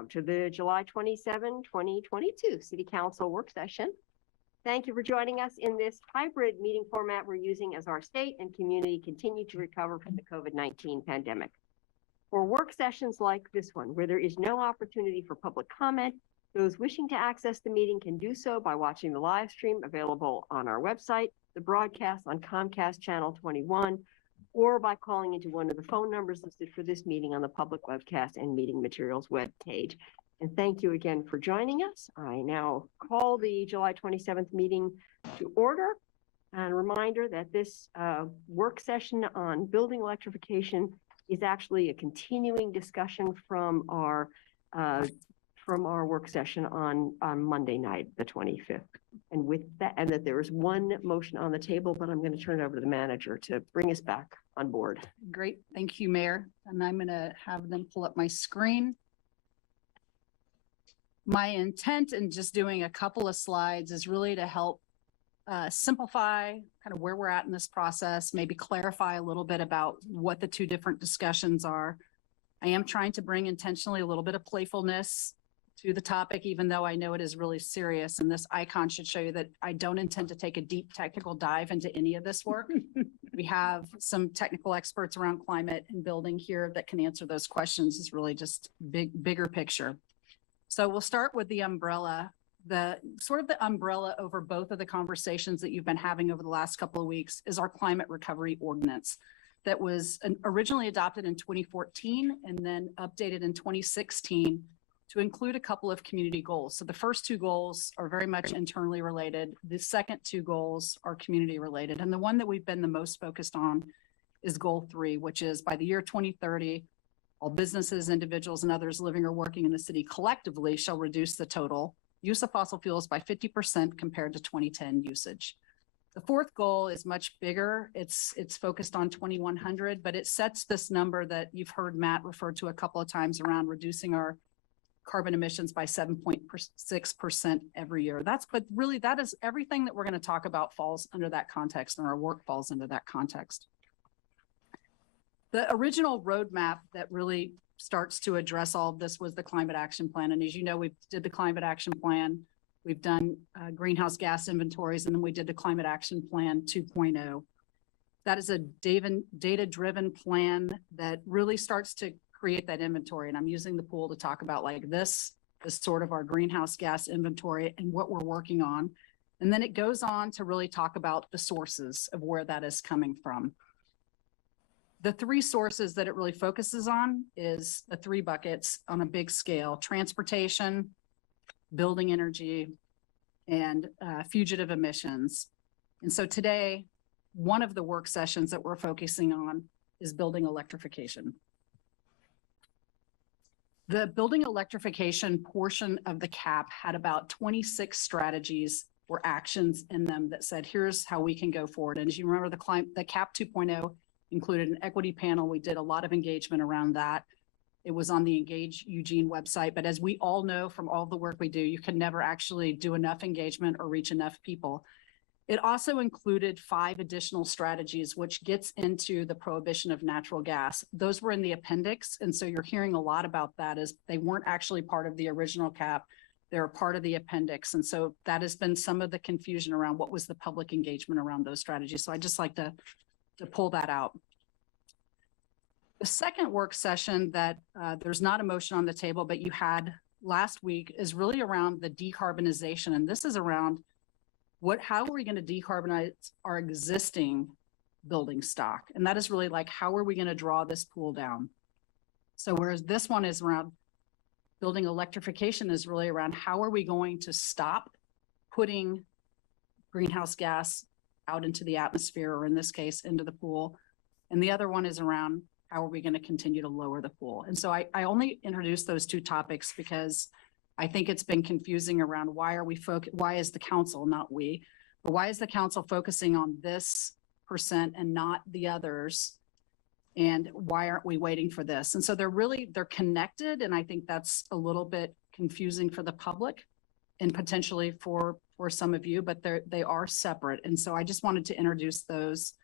welcome to the July 27, 2022 City Council work session. Thank you for joining us in this hybrid meeting format we're using as our state and community continue to recover from the COVID-19 pandemic. For work sessions like this one, where there is no opportunity for public comment, those wishing to access the meeting can do so by watching the live stream available on our website, the broadcast on Comcast Channel 21, or by calling into one of the phone numbers listed for this meeting on the public webcast and meeting materials webpage. And thank you again for joining us. I now call the July 27th meeting to order. And a reminder that this work session on building electrification is actually a continuing discussion from our work session on Monday night, the 25th. And with that, and that there is one motion on the table, but I'm going to turn it over to the manager to bring us back on board. Great. Thank you, Mayor. And I'm going to have them pull up my screen. My intent in just doing a couple of slides is really to help simplify kind of where we're at in this process, maybe clarify a little bit about what the two different discussions are. I am trying to bring intentionally a little bit of playfulness to the topic, even though I know it is really serious. And this icon should show you that I don't intend to take a deep technical dive into any of this work. We have some technical experts around climate and building here that can answer those questions. It's really just bigger picture. So we'll start with the umbrella, the umbrella over both of the conversations that you've been having over the last couple of weeks is our climate recovery ordinance that was originally adopted in 2014 and then updated in 2016 to include a couple of community goals. So the first two goals are very much internally related. The second two goals are community related. And the one that we've been the most focused on is goal 3, which is by the year 2030, all businesses, individuals, and others living or working in the city collectively shall reduce the total use of fossil fuels by 50% compared to 2010 usage. The fourth goal is much bigger. It's focused on 2100, but it sets this number that you've heard Matt refer to a couple of times around reducing our carbon emissions by 7.6% every year. But really that is everything that we're going to talk about falls under that context, and our work falls into that context. The original roadmap that really starts to address all of this was the climate action plan. And as you know, we did the climate action plan. We've done greenhouse gas inventories, and then we did the climate action plan 2.0. That is a data-driven plan that really starts to create that inventory. And I'm using the pool to talk about like this is sort of our greenhouse gas inventory and what we're working on. And then it goes on to really talk about the sources of where that is coming from. The three sources that it really focuses on is the 3 buckets on a big scale: transportation, building energy, and fugitive emissions. And so today, one of the work sessions that we're focusing on is building electrification. The building electrification portion of the CAP had about 26 strategies or actions in them that said, here's how we can go forward. And as you remember, the CAP 2.0 included an equity panel. We did a lot of engagement around that. It was on the Engage Eugene website, but as we all know from all the work we do, you can never actually do enough engagement or reach enough people. It also included 5 additional strategies, which gets into the prohibition of natural gas. Those were in the appendix, and so you're hearing a lot about that as they weren't actually part of the original CAP. They're a part of the appendix, and so that has been some of the confusion around what was the public engagement around those strategies. So I just like to pull that out. The second work session that there's not a motion on the table, but you had last week is really around the decarbonization. And this is around how are we going to decarbonize our existing building stock? And that is really like, how are we going to draw this pool down? So whereas this one is around building electrification is really around how are we going to stop putting greenhouse gas out into the atmosphere, or in this case, into the pool. And the other one is around how are we going to continue to lower the pool? And so I only introduced those 2 topics because I think it's been confusing around why is the council, not we, but why is the council focusing on this percent and not the others? And why aren't we waiting for this? And so they're connected. And I think that's a little bit confusing for the public and potentially for some of you, but they are separate. And so I just wanted to introduce those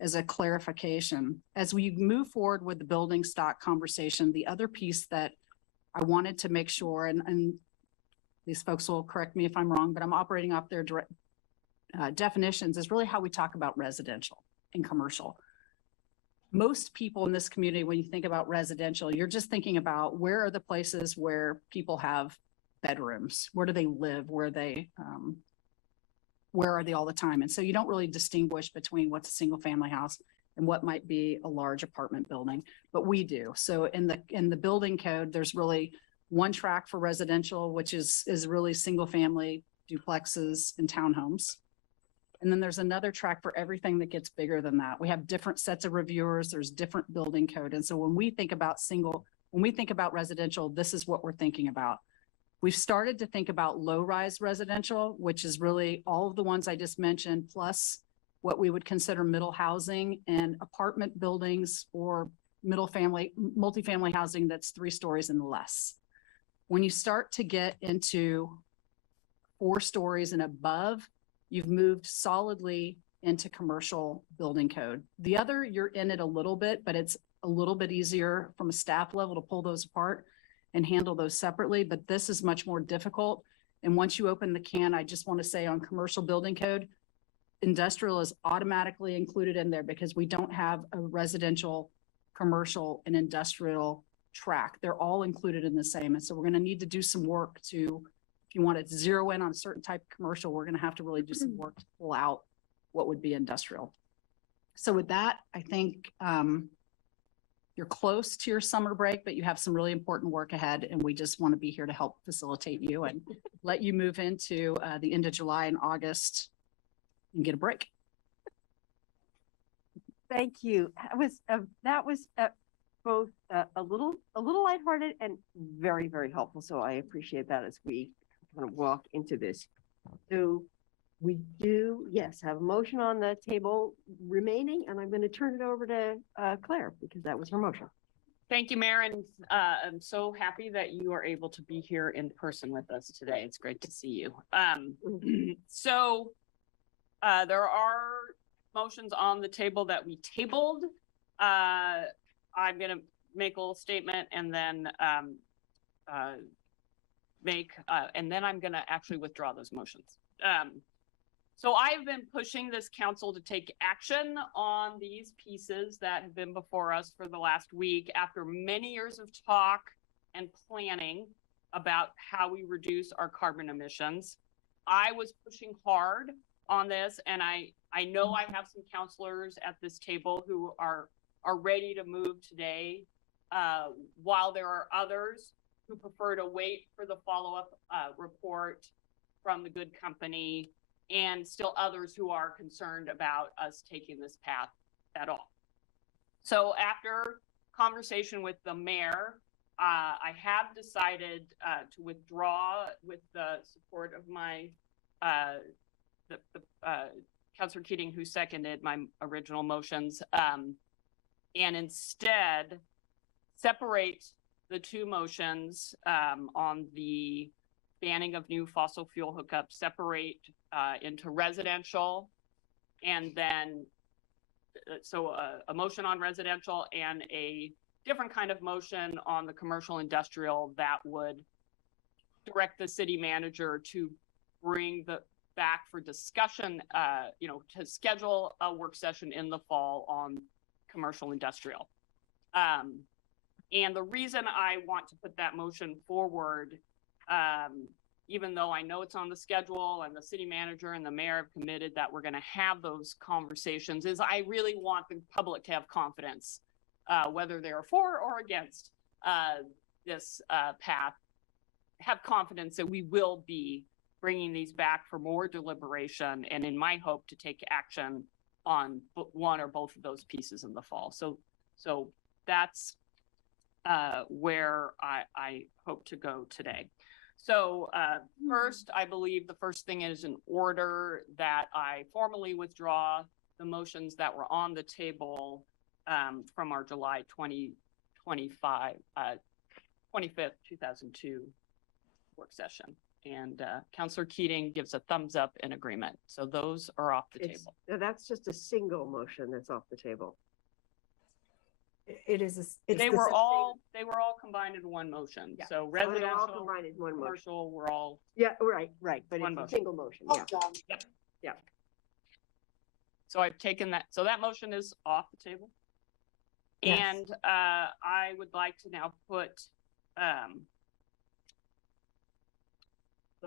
as a clarification. As we move forward with the building stock conversation, the other piece that I wanted to make sure, and these folks will correct me if I'm wrong, but I'm operating off their direct definitions, is really how we talk about residential and commercial. Most people in this community, when you think about residential, you're just thinking about where are the places where people have bedrooms? Where do they live? Where are they all the time? And so you don't really distinguish between what's a single family house and what might be a large apartment building, but we do. So in the building code, there's really one track for residential, which is really single family duplexes and townhomes. And then there's another track for everything that gets bigger than that. We have different sets of reviewers. There's different building code. And so when we think about residential, this is what we're thinking about. We've started to think about low-rise residential, which is really all of the ones I just mentioned, plus what we would consider middle housing and apartment buildings or multifamily housing that's 3 stories and less. When you start to get into 4 stories and above, you've moved solidly into commercial building code. The other, you're in it a little bit, but it's a little bit easier from a staff level to pull those apart and handle those separately, but this is much more difficult. And once you open the can, I just want to say on commercial building code, industrial is automatically included in there because we don't have a residential, commercial, and industrial track. They're all included in the same. And so we're going to need to do some work to, if you want to zero in on a certain type of commercial, we're going to have to really do some work to pull out what would be industrial. So with that, I think you're close to your summer break, but you have some really important work ahead, and we just want to be here to help facilitate you and let you move into the end of July and August and get a break. Thank you. That was both a little lighthearted and very, very helpful. So I appreciate that as we kind of walk into this. So we do, yes, have a motion on the table remaining, and I'm going to turn it over to Claire because that was her motion. Thank you, Mayor, and I'm so happy that you are able to be here in person with us today. It's great to see you. So there are motions on the table that we tabled. I'm going to make a little statement and then and then I'm going to actually withdraw those motions. So I've been pushing this council to take action on these pieces that have been before us for the last week after many years of talk and planning about how we reduce our carbon emissions. I was pushing hard on this, and I know I have some counselors at this table who are ready to move today, while there are others who prefer to wait for the follow-up report from the good company, and still others who are concerned about us taking this path at all. So after conversation with the mayor, I have decided to withdraw with the support of my Councilor Keating, who seconded my original motions, and instead separate the 2 motions on the banning of new fossil fuel hookups, separate into residential, and then so a motion on residential and a different kind of motion on the commercial industrial that would direct the city manager to bring back for discussion, to schedule a work session in the fall on commercial industrial. And the reason I want to put that motion forward, even though I know it's on the schedule and the city manager and the mayor have committed that we're going to have those conversations, is I really want the public to have confidence, whether they're for or against this path, have confidence that we will be bringing these back for more deliberation and in my hope to take action on one or both of those pieces in the fall. So that's where I hope to go today. So first, I believe the first thing is in order that I formally withdraw the motions that were on the table from our July 25th, 2002 work session. And Councilor Keating gives a thumbs up in agreement. So those are off the table. That's just a single motion that's off the table. It is, it's They the were same- all combined in one motion. Yeah. So So they're all residential, combined in one motion. commercial, were all, Yeah, right, but One it's a motion. single motion, yeah. so I've taken that, so that motion is off the table. Yes. And I would like to now put the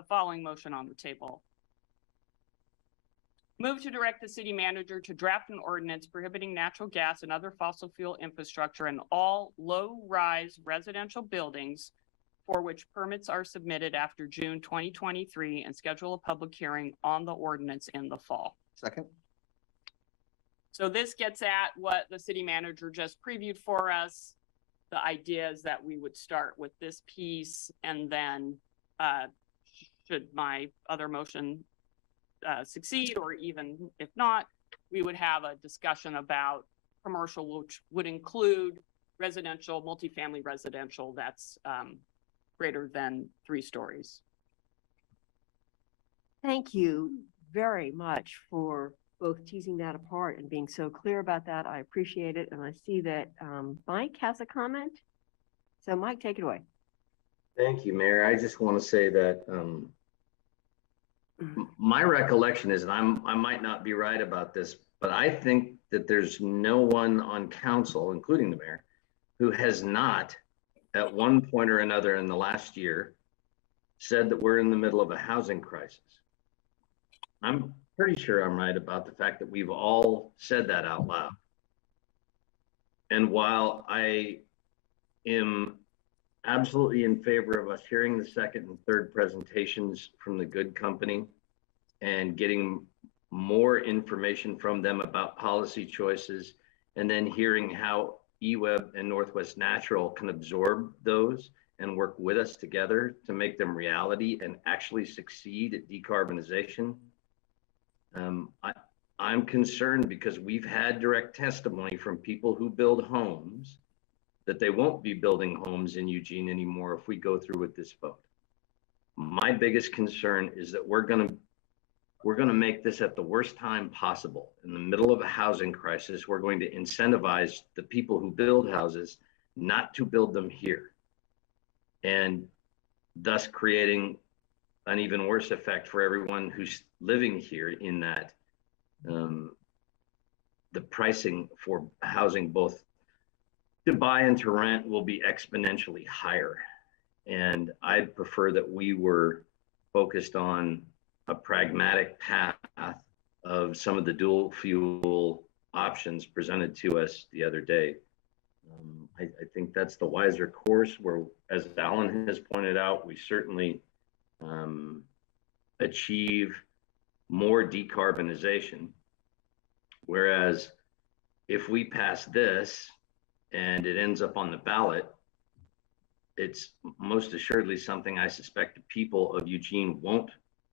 following motion on the table. Move to direct the city manager to draft an ordinance prohibiting natural gas and other fossil fuel infrastructure in all low-rise residential buildings for which permits are submitted after June 2023 and schedule a public hearing on the ordinance in the fall. Second. So this gets at what the city manager just previewed for us. The idea is that we would start with this piece and then should my other motion succeed, or even if not, we would have a discussion about commercial, which would include residential, multifamily residential that's greater than 3 stories. Thank you very much for both teasing that apart and being so clear about that. I appreciate it. And I see that Mike has a comment. So Mike, take it away. Thank you, Mayor. I just want to say that my recollection is, and I might not be right about this, but I think that there's no one on council, including the mayor, who has not, at one point or another in the last year, said that we're in the middle of a housing crisis. I'm pretty sure I'm right about the fact that we've all said that out loud. And while I am absolutely in favor of us hearing the second and third presentations from the good company and getting more information from them about policy choices, and then hearing how eWeb and Northwest Natural can absorb those and work with us together to make them reality and actually succeed at decarbonization. I'm concerned because we've had direct testimony from people who build homes that they won't be building homes in Eugene anymore if we go through with this vote. My biggest concern is that we're gonna make this at the worst time possible. In the middle of a housing crisis, we're going to incentivize the people who build houses not to build them here, and thus creating an even worse effect for everyone who's living here, in that the pricing for housing, both to buy and to rent, will be exponentially higher. And I'd prefer that we were focused on a pragmatic path of some of the dual fuel options presented to us the other day. I think that's the wiser course, where, as Alan has pointed out, we certainly achieve more decarbonization. Whereas if we pass this and it ends up on the ballot, it's most assuredly something I suspect the people of Eugene won't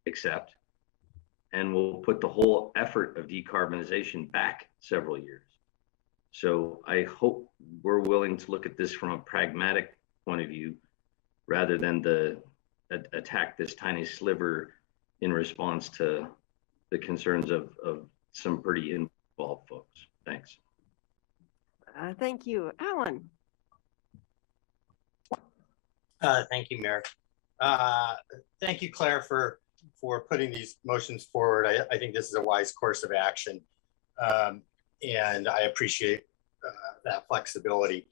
accept, and will put the whole effort of decarbonization back several years. So I hope we're willing to look at this from a pragmatic point of view, rather than attack this tiny sliver in response to the concerns of some pretty involved folks. Thanks. Thank you. Alan? Thank you, Mayor. Thank you, Claire, for putting these motions forward. I think this is a wise course of action, and I appreciate that flexibility,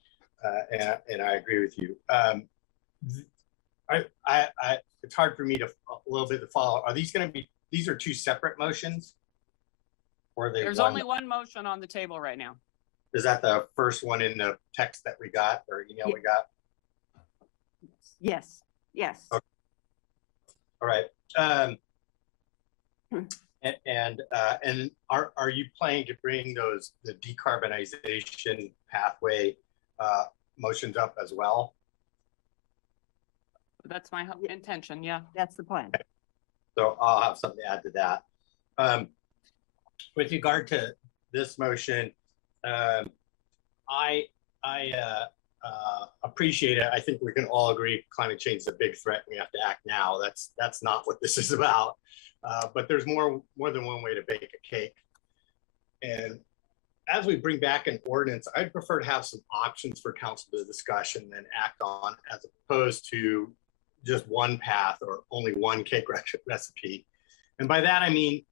and I agree with you. It's hard for me to a little bit to follow. Are these going to be? These are 2 separate motions, or are they? There's only one motion on the table right now. Is that the first one in the text that we got, or email we got? Yes, yes. Okay. All right. And are you planning to bring the decarbonization pathway motions up as well? That's my intention, yeah. That's the plan. So I'll have something to add to that. With regard to this motion, I appreciate it. I think we can all agree climate change is a big threat. We have to act now. That's not what this is about. But there's more than one way to bake a cake. And as we bring back an ordinance, I'd prefer to have some options for council to discussion and act on, as opposed to just one path or only one cake recipe. And by that, I mean,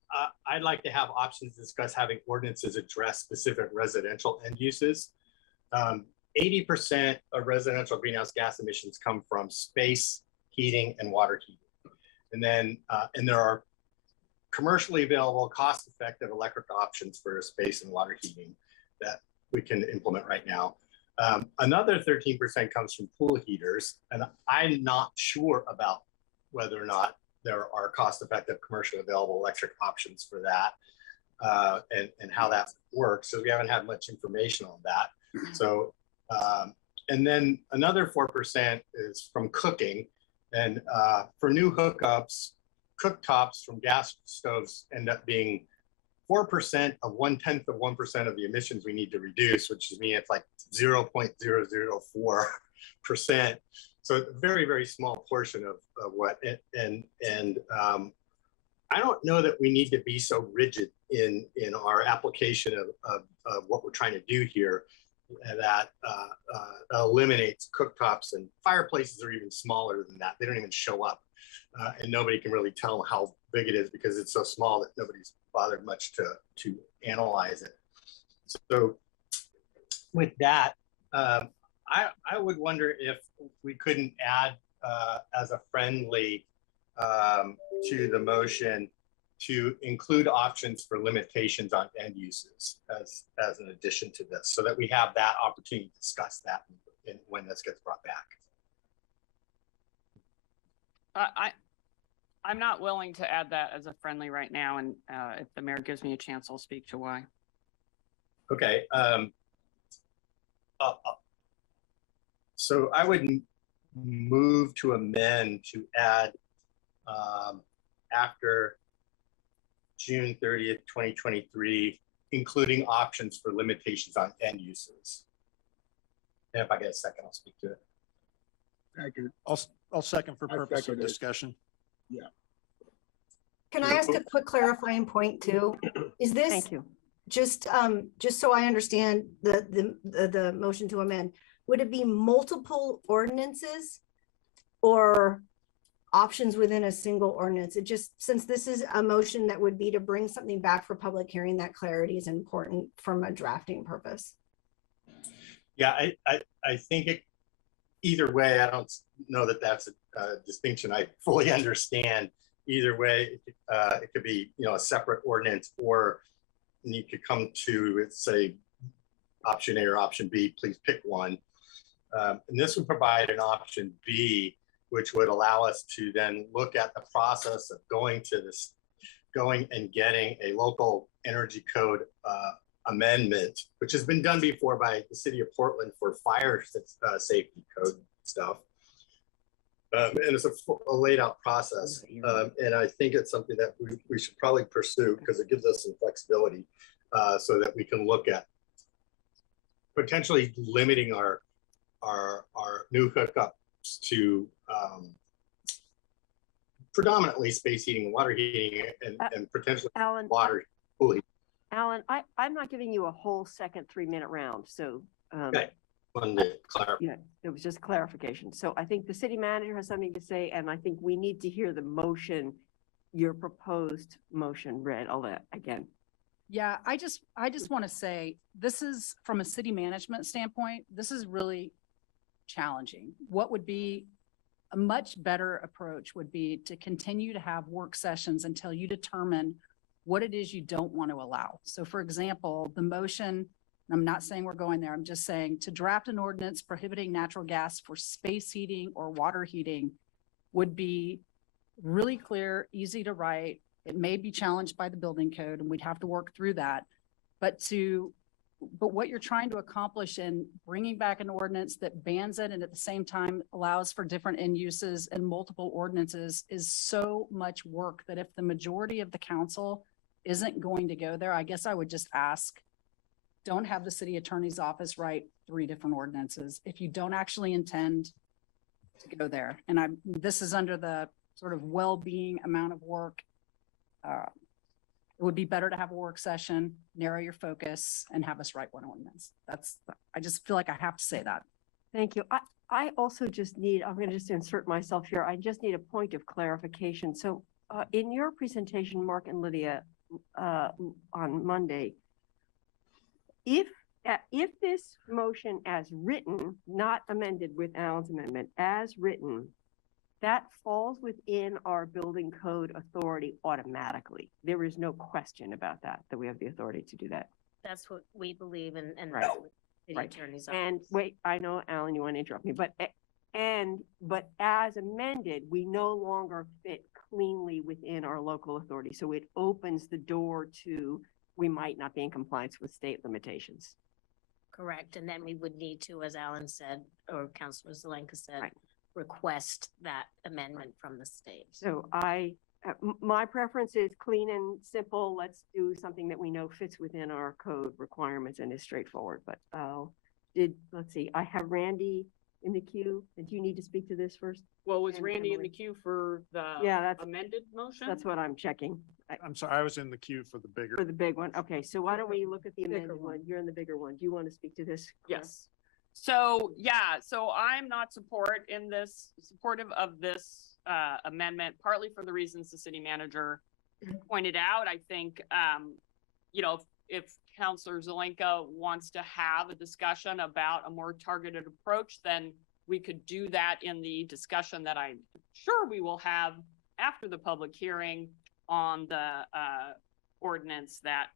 I'd like to have options to discuss having ordinances address specific residential end uses. 80% of residential greenhouse gas emissions come from space heating and water heating. And then, and there are commercially available, cost-effective electric options for space and water heating that we can implement right now. Another 13% comes from pool heaters, and I'm not sure about whether or not there are cost-effective, commercially available electric options for that, and how that works. So we haven't had much information on that. So, and then another 4% is from cooking, and for new hookups, cooktops from gas stoves end up being 4% of 1/10 of the emissions we need to reduce, which is mean it's like 0.004%. So a very, very small portion of what, and I don't know that we need to be so rigid in our application of what we're trying to do here, that eliminates cooktops, and fireplaces are even smaller than that. They don't even show up. And nobody can really tell how big it is because it's so small that nobody's bothered much to analyze it. So with that, I would wonder if we couldn't add as a friendly to the motion to include options for limitations on end uses as an addition to this, so that we have that opportunity to discuss that when this gets brought back. I'm not willing to add that as a friendly right now, and if the mayor gives me a chance, I'll speak to why. Okay. So I would move to amend to add after June 30th, 2023, including options for limitations on end uses. And if I get a second, I'll speak to it. I'll second for purpose of discussion. Yeah. Can I ask a quick clarifying point too? Is this Thank you. just so I understand the motion to amend, would it be multiple ordinances or options within a single ordinance? It just, since this is a motion that would be to bring something back for public hearing, that clarity is important from a drafting purpose. Yeah, I think it, either way, I don't know that that's a distinction I fully understand. Either way, it could be, you know, a separate ordinance, or you could come to, say, option A or option B, please pick one. And this would provide an option B, which would allow us to then look at the process of going and getting a local energy code amendment, which has been done before by the city of Portland for fire safety code stuff. And it's a laid out process. And I think it's something that we should probably pursue, because it gives us some flexibility so that we can look at potentially limiting our new hookups to predominantly space heating and water heating, and potentially Alan, water cooling. Alan, I'm not giving you a whole second 3-minute round. So Okay. Wanted to clarify. yeah, it was just clarification. So I think the city manager has something to say, and I think we need to hear the motion, your proposed motion read. All that again. Yeah, I just want to say, this is, from a city management standpoint, this is really challenging. What would be a much better approach would be to continue to have work sessions until you determine what it is you don't want to allow. So for example, the motion, I'm not saying we're going there, I'm just saying to draft an ordinance prohibiting natural gas for space heating or water heating would be really clear, easy to write. It may be challenged by the building code, and we'd have to work through that. But what you're trying to accomplish in bringing back an ordinance that bans it and at the same time allows for different end uses and multiple ordinances is so much work that if the majority of the council isn't going to go there, I guess I would just ask, don't have the city attorney's office write 3 different ordinances if you don't actually intend to go there. And this is under the sort of well-being amount of work. It would be better to have a work session, narrow your focus, and have us write one ordinance. I just feel like I have to say that. Thank you. I also just need, I'm going to just insert myself here. I just need a point of clarification. So in your presentation, Mark and Lydia, on Monday, if this motion as written, not amended with Alan's amendment, as written, that falls within our building code authority automatically. There is no question about that we have the authority to do that. That's what we believe and Right. that's what the Right. attorney's And office. wait, I know, Alan, you want to interrupt me, but as amended, we no longer fit cleanly within our local authority. So it opens the door to, we might not be in compliance with state limitations. Correct. And then we would need to, as Alan said, or Councilor Zelenka said, Right. request that amendment from the state. So my preference is clean and simple. Let's do something that we know fits within our code requirements and is straightforward. But let's see, I have Randy in the queue. And do you need to speak to this first? Well, was And Randy in Emily. the queue for the Yeah, amended motion? that's what I'm checking. I'm sorry, I was in the queue for the bigger. For the big one. Okay, so why don't we look at the Bigger amended one? one. You're in the bigger one. Do you want to speak to this? Claire? Yes. So, yeah, so I'm not supportive of this amendment, partly for the reasons the city manager pointed out. I think, if Councilor Zelenka wants to have a discussion about a more targeted approach, then we could do that in the discussion that I'm sure we will have after the public hearing on the ordinance that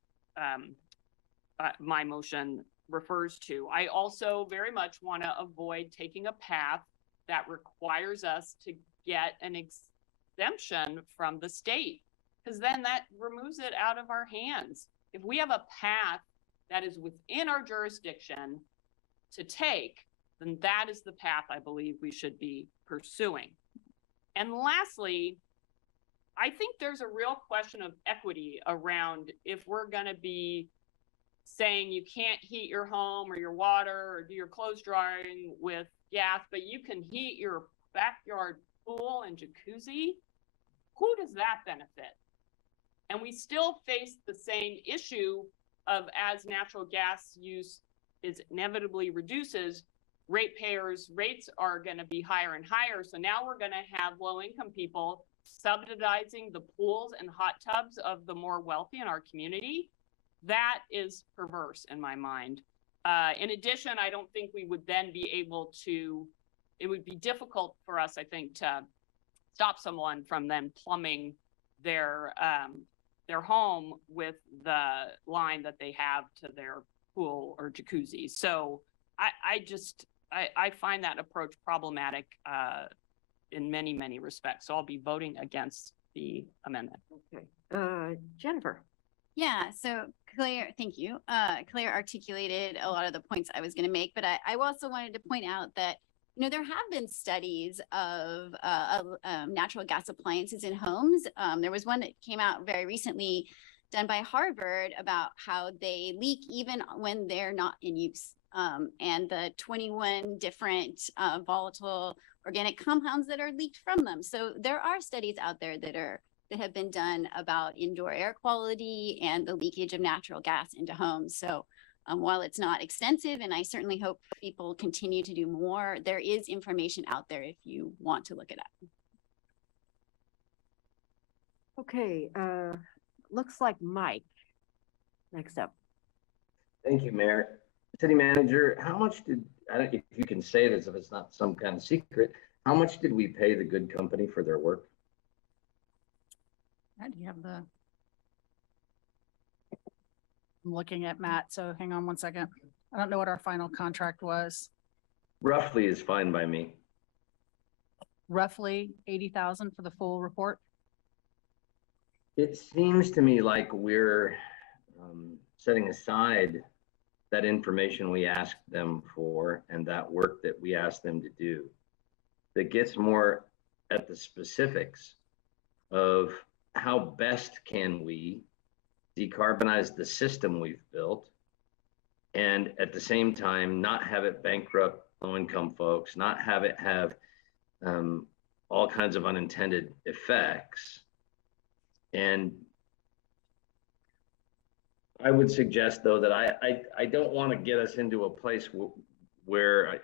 my motion refers to. I also very much want to avoid taking a path that requires us to get an exemption from the state, because then that removes it out of our hands. If we have a path that is within our jurisdiction to take, then that is the path I believe we should be pursuing. And lastly, I think there's a real question of equity around if we're going to be saying you can't heat your home or your water or do your clothes drying with gas, but you can heat your backyard pool and jacuzzi. Who does that benefit? And we still face the same issue of, as natural gas use is inevitably reduces, ratepayers' rates are going to be higher and higher. So now we're going to have low-income people subsidizing the pools and hot tubs of the more wealthy in our community. That is perverse in my mind. In addition, I don't think we would then be able to, it would be difficult for us, I think, to stop someone from then plumbing their home with the line that they have to their pool or jacuzzi. So I find that approach problematic in many, many respects. So I'll be voting against the amendment. Okay. Jennifer. Yeah, so Claire, thank you. Claire articulated a lot of the points I was going to make, but I also wanted to point out that, there have been studies of natural gas appliances in homes. There was one that came out very recently done by Harvard about how they leak even when they're not in use. And the 21 different volatile organic compounds that are leaked from them. So there are studies out there that have been done about indoor air quality and the leakage of natural gas into homes. So while it's not extensive, and I certainly hope people continue to do more, there is information out there if you want to look it up. Okay. Looks like Mike. Next up. Thank you, Mayor. City Manager, how much I don't know if you can say this if it's not some kind of secret, how much did we pay the good company for their work? Do you have the? I'm looking at Matt, so hang on one second. I don't know what our final contract was. Roughly is fine by me. Roughly 80,000 for the full report. It seems to me like we're setting aside that information we asked them for and that work that we asked them to do that gets more at the specifics of how best can we decarbonize the system we've built and at the same time not have it bankrupt low-income folks, not have it have all kinds of unintended effects. And I would suggest though that I don't want to get us into a place where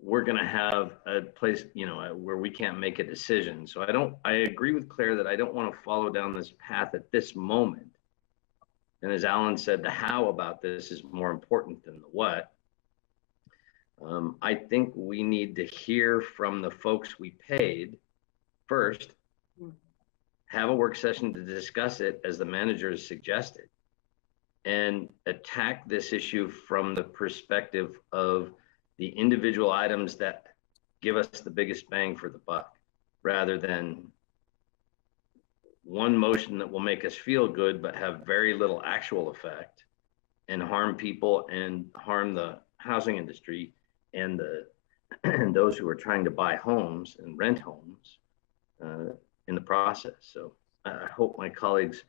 we're going to have a place, where we can't make a decision. So I agree with Claire that I don't want to follow down this path at this moment. And as Alan said, the how about this is more important than the what. I think we need to hear from the folks we paid first, have a work session to discuss it as the manager has suggested, and attack this issue from the perspective of the individual items that give us the biggest bang for the buck, rather than one motion that will make us feel good but have very little actual effect and harm people and harm the housing industry and those who are trying to buy homes and rent homes in the process. So I hope my colleagues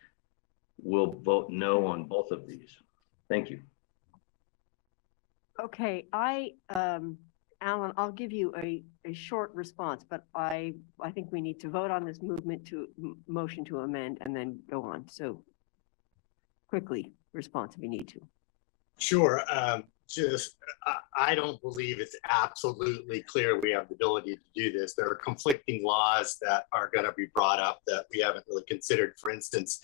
will vote no on both of these. Thank you. Okay, Alan, I'll give you a short response, but I think we need to vote on this motion to amend and then go on. So quickly response if you need to. Sure. I don't believe it's absolutely clear we have the ability to do this. There are conflicting laws that are going to be brought up that we haven't really considered. For instance,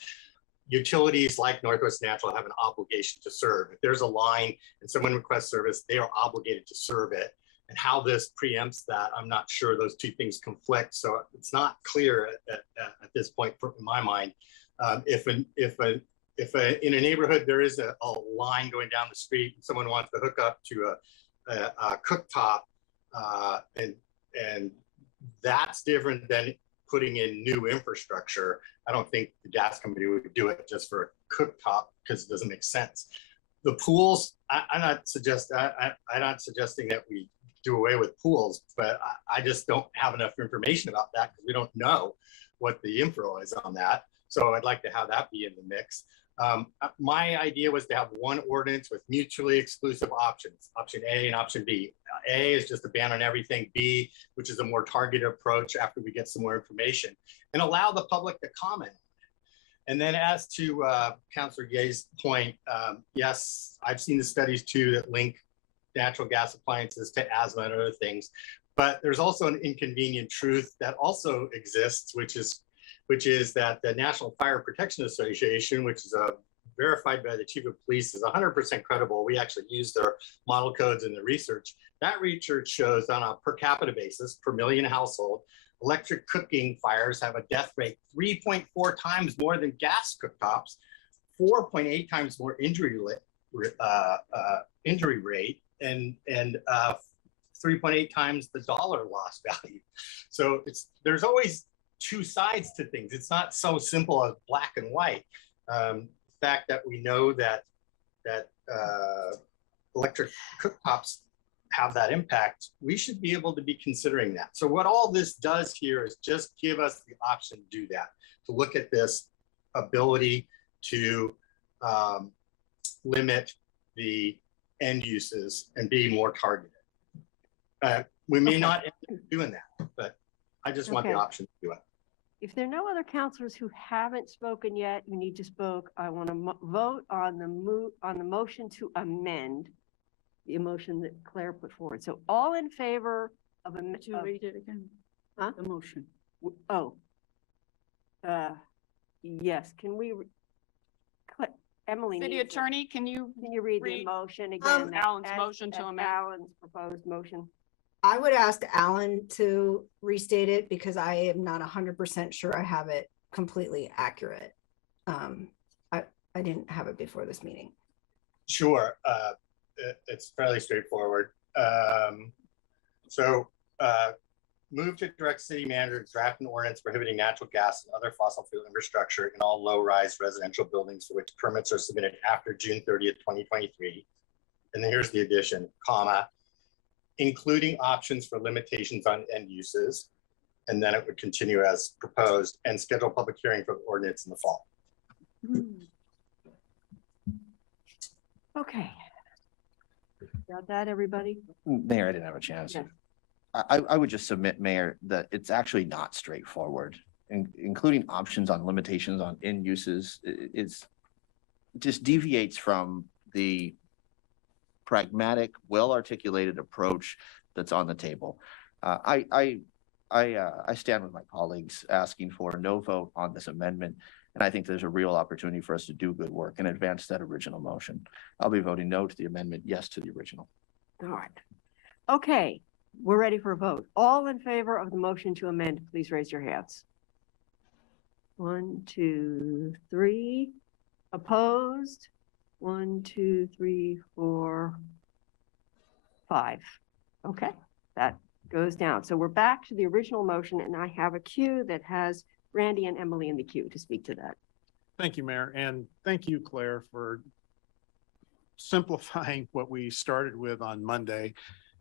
utilities like Northwest Natural have an obligation to serve. If there's a line and someone requests service, they are obligated to serve it. And how this preempts that, I'm not sure those two things conflict. So it's not clear at this point, in my mind. If in a neighborhood there is a line going down the street and someone wants to hook up to a cooktop, and that's different than putting in new infrastructure. I don't think the gas company would do it just for a cooktop because it doesn't make sense. The pools, I'm not suggesting that we do away with pools, but I just don't have enough information about that because we don't know what the info is on that. So I'd like to have that be in the mix. My idea was to have one ordinance with mutually exclusive options, option A and option B. A is just a ban on everything. B, which is a more targeted approach after we get some more information, and allow the public to comment. And then as to Councilor Ye's point, yes, I've seen the studies too that link natural gas appliances to asthma and other things, but there's also an inconvenient truth that also exists, which is that the National Fire Protection Association, which is verified by the chief of police, is 100% credible. We actually use their model codes in the research. That research shows on a per capita basis, per million household, electric cooking fires have a death rate 3.4 times more than gas cooktops, 4.8 times more injury rate, and 3.8 times the dollar loss value. So there's always two sides to things. It's not so simple as black and white. The fact that we know that electric cooktops have that impact, we should be able to be considering that. So what all this does here is just give us the option to do that, to look at this ability to limit the end uses and be more targeted. We may not end up doing that, but I just want the option to do it. If there are no other counselors who haven't spoken yet, you need to spoke. I want to vote on the motion to amend the motion that Claire put forward. So all in favor of a To read it again. Huh? The motion. Yes. Can we? Emily. City Attorney, can you read the read, motion again? Alan's motion to amend? Alan's proposed motion. I would ask Alan to restate it because I am not 100% sure I have it completely accurate. I didn't have it before this meeting. Sure, it's fairly straightforward. Move to direct city manager to draft an ordinance prohibiting natural gas and other fossil fuel infrastructure in all low-rise residential buildings for which permits are submitted after June 30th, 2023. And then here's the addition, comma, including options for limitations on end uses. And then it would continue as proposed and schedule public hearing for the ordinance in the fall. Okay. Got that, everybody? Mayor, I didn't have a chance. Yes. I would just submit, Mayor, that it's actually not straightforward. Including options on limitations on end uses is just deviates from the pragmatic, well-articulated approach that's on the table. I stand with my colleagues asking for a no vote on this amendment. And I think there's a real opportunity for us to do good work and advance that original motion. I'll be voting no to the amendment, yes to the original. All right. Okay, we're ready for a vote. All in favor of the motion to amend, please raise your hands. 1, 2, 3. Opposed? 1, 2, 3, 4, 5. Okay, that goes down. So we're back to the original motion, and I have a queue that has Randy and Emily in the queue to speak to that. Thank you, Mayor, and thank you, Claire, for simplifying what we started with on Monday.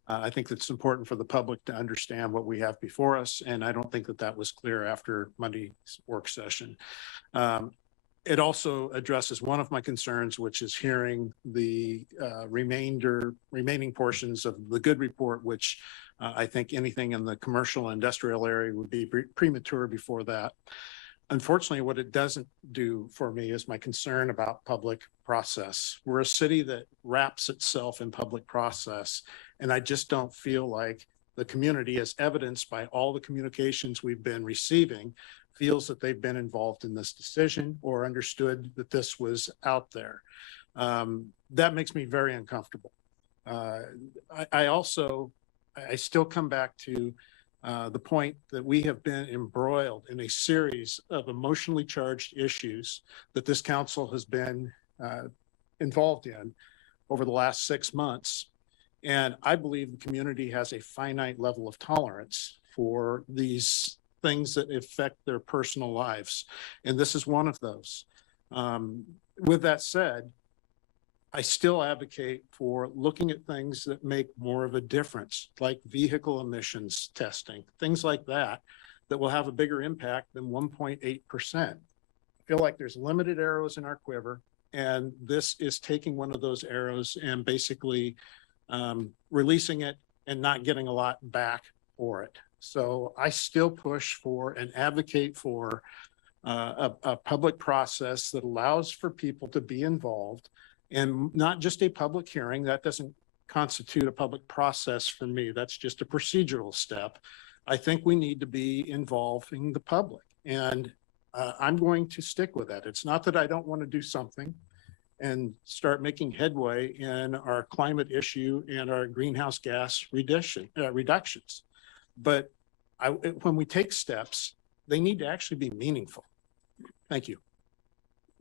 I think it's important for the public to understand what we have before us, and I don't think that that was clear after Monday's work session. It also addresses one of my concerns, which is hearing the remaining portions of the good report, which I think anything in the commercial and industrial area would be premature before that. Unfortunately, what it doesn't do for me is my concern about public process. We're a city that wraps itself in public process, and I just don't feel like the community, as evidenced by all the communications we've been receiving, feels that they've been involved in this decision or understood that this was out there. That makes me very uncomfortable. I still come back to the point that we have been embroiled in a series of emotionally charged issues that this council has been involved in over the last 6 months. And I believe the community has a finite level of tolerance for these things that affect their personal lives. And this is one of those. With that said, I still advocate for looking at things that make more of a difference, like vehicle emissions testing, things like that, that will have a bigger impact than 1.8%. I feel like there's limited arrows in our quiver, and this is taking one of those arrows and basically releasing it and not getting a lot back for it. So I still push for and advocate for a public process that allows for people to be involved, and not just a public hearing. That doesn't constitute a public process for me. That's just a procedural step. I think we need to be involving the public, and I'm going to stick with that. It's not that I don't want to do something and start making headway in our climate issue and our greenhouse gas reductions. But when we take steps, they need to actually be meaningful. Thank you.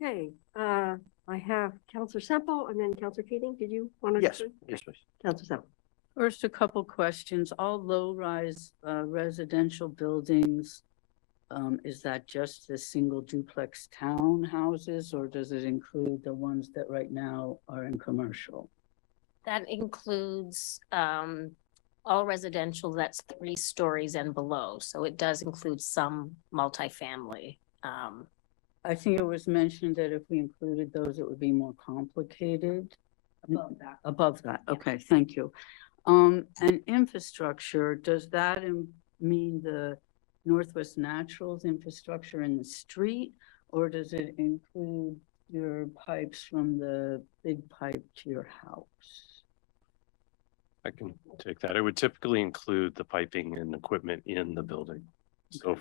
Okay, I have Councilor Semple and then Councilor Keating. Did you want to? Yes, yes, please. Councilor Semple. First, a couple questions. All low-rise residential buildings, is that just the single duplex townhouses, or does it include the ones that right now are in commercial? That includes all residential that's 3 stories and below. So it does include some multifamily. I think it was mentioned that if we included those, it would be more complicated. Above that. Above that, okay, thank you. And infrastructure, does that mean the Northwest Naturals infrastructure in the street, or does it include your pipes from the big pipe to your house? I can take that. It would typically include the piping and equipment in the building. So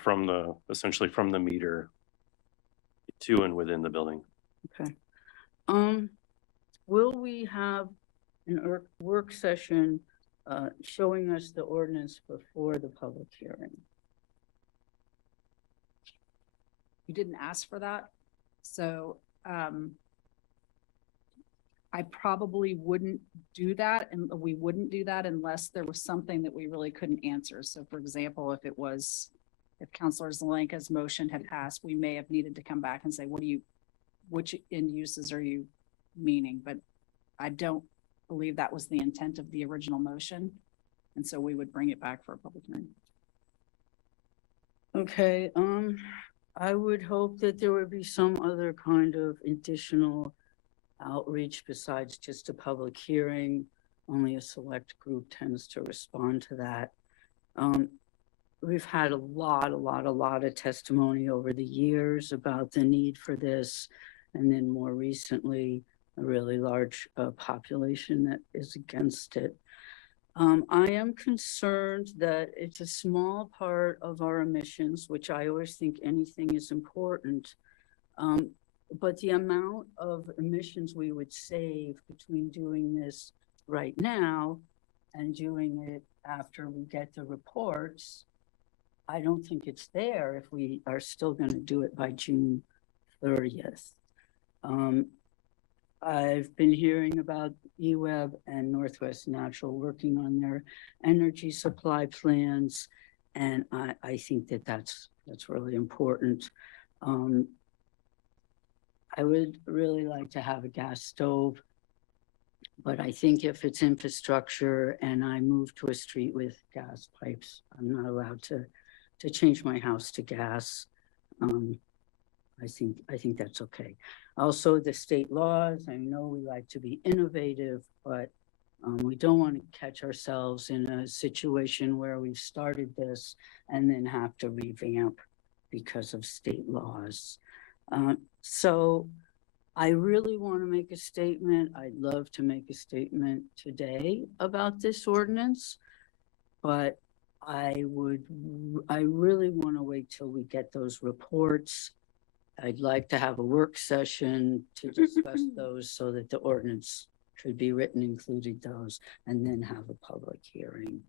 essentially from the meter to and within the building. Okay. Will we have an work session showing us the ordinance before the public hearing? You didn't ask for that, so I probably wouldn't do that, and we wouldn't do that unless there was something that we really couldn't answer. So for example, if Councilor Zelenka's motion had passed, we may have needed to come back and say, which end uses are you meaning? But I don't believe that was the intent of the original motion. And so we would bring it back for a public hearing. Okay, I would hope that there would be some other kind of additional outreach besides just a public hearing. Only a select group tends to respond to that. We've had a lot of testimony over the years about the need for this. and then more recently, a really large population that is against it. I am concerned that it's a small part of our emissions, which I always think anything is important. But the amount of emissions we would save between doing this right now and doing it after we get the reports, I don't think it's there if we are still going to do it by June 30th. I've been hearing about EWEB and Northwest Natural working on their energy supply plans, and I think that that's really important. I would really like to have a gas stove, but I think if it's infrastructure and I move to a street with gas pipes, I'm not allowed to change my house to gas. I think that's okay. Also, the state laws, I know we like to be innovative, but we don't want to catch ourselves in a situation where we've started this and then have to revamp because of state laws. So I really want to make a statement. I'd love to make a statement today about this ordinance, but I really want to wait till we get those reports. I'd like to have a work session to discuss those so that the ordinance could be written, including those, and then have a public hearing.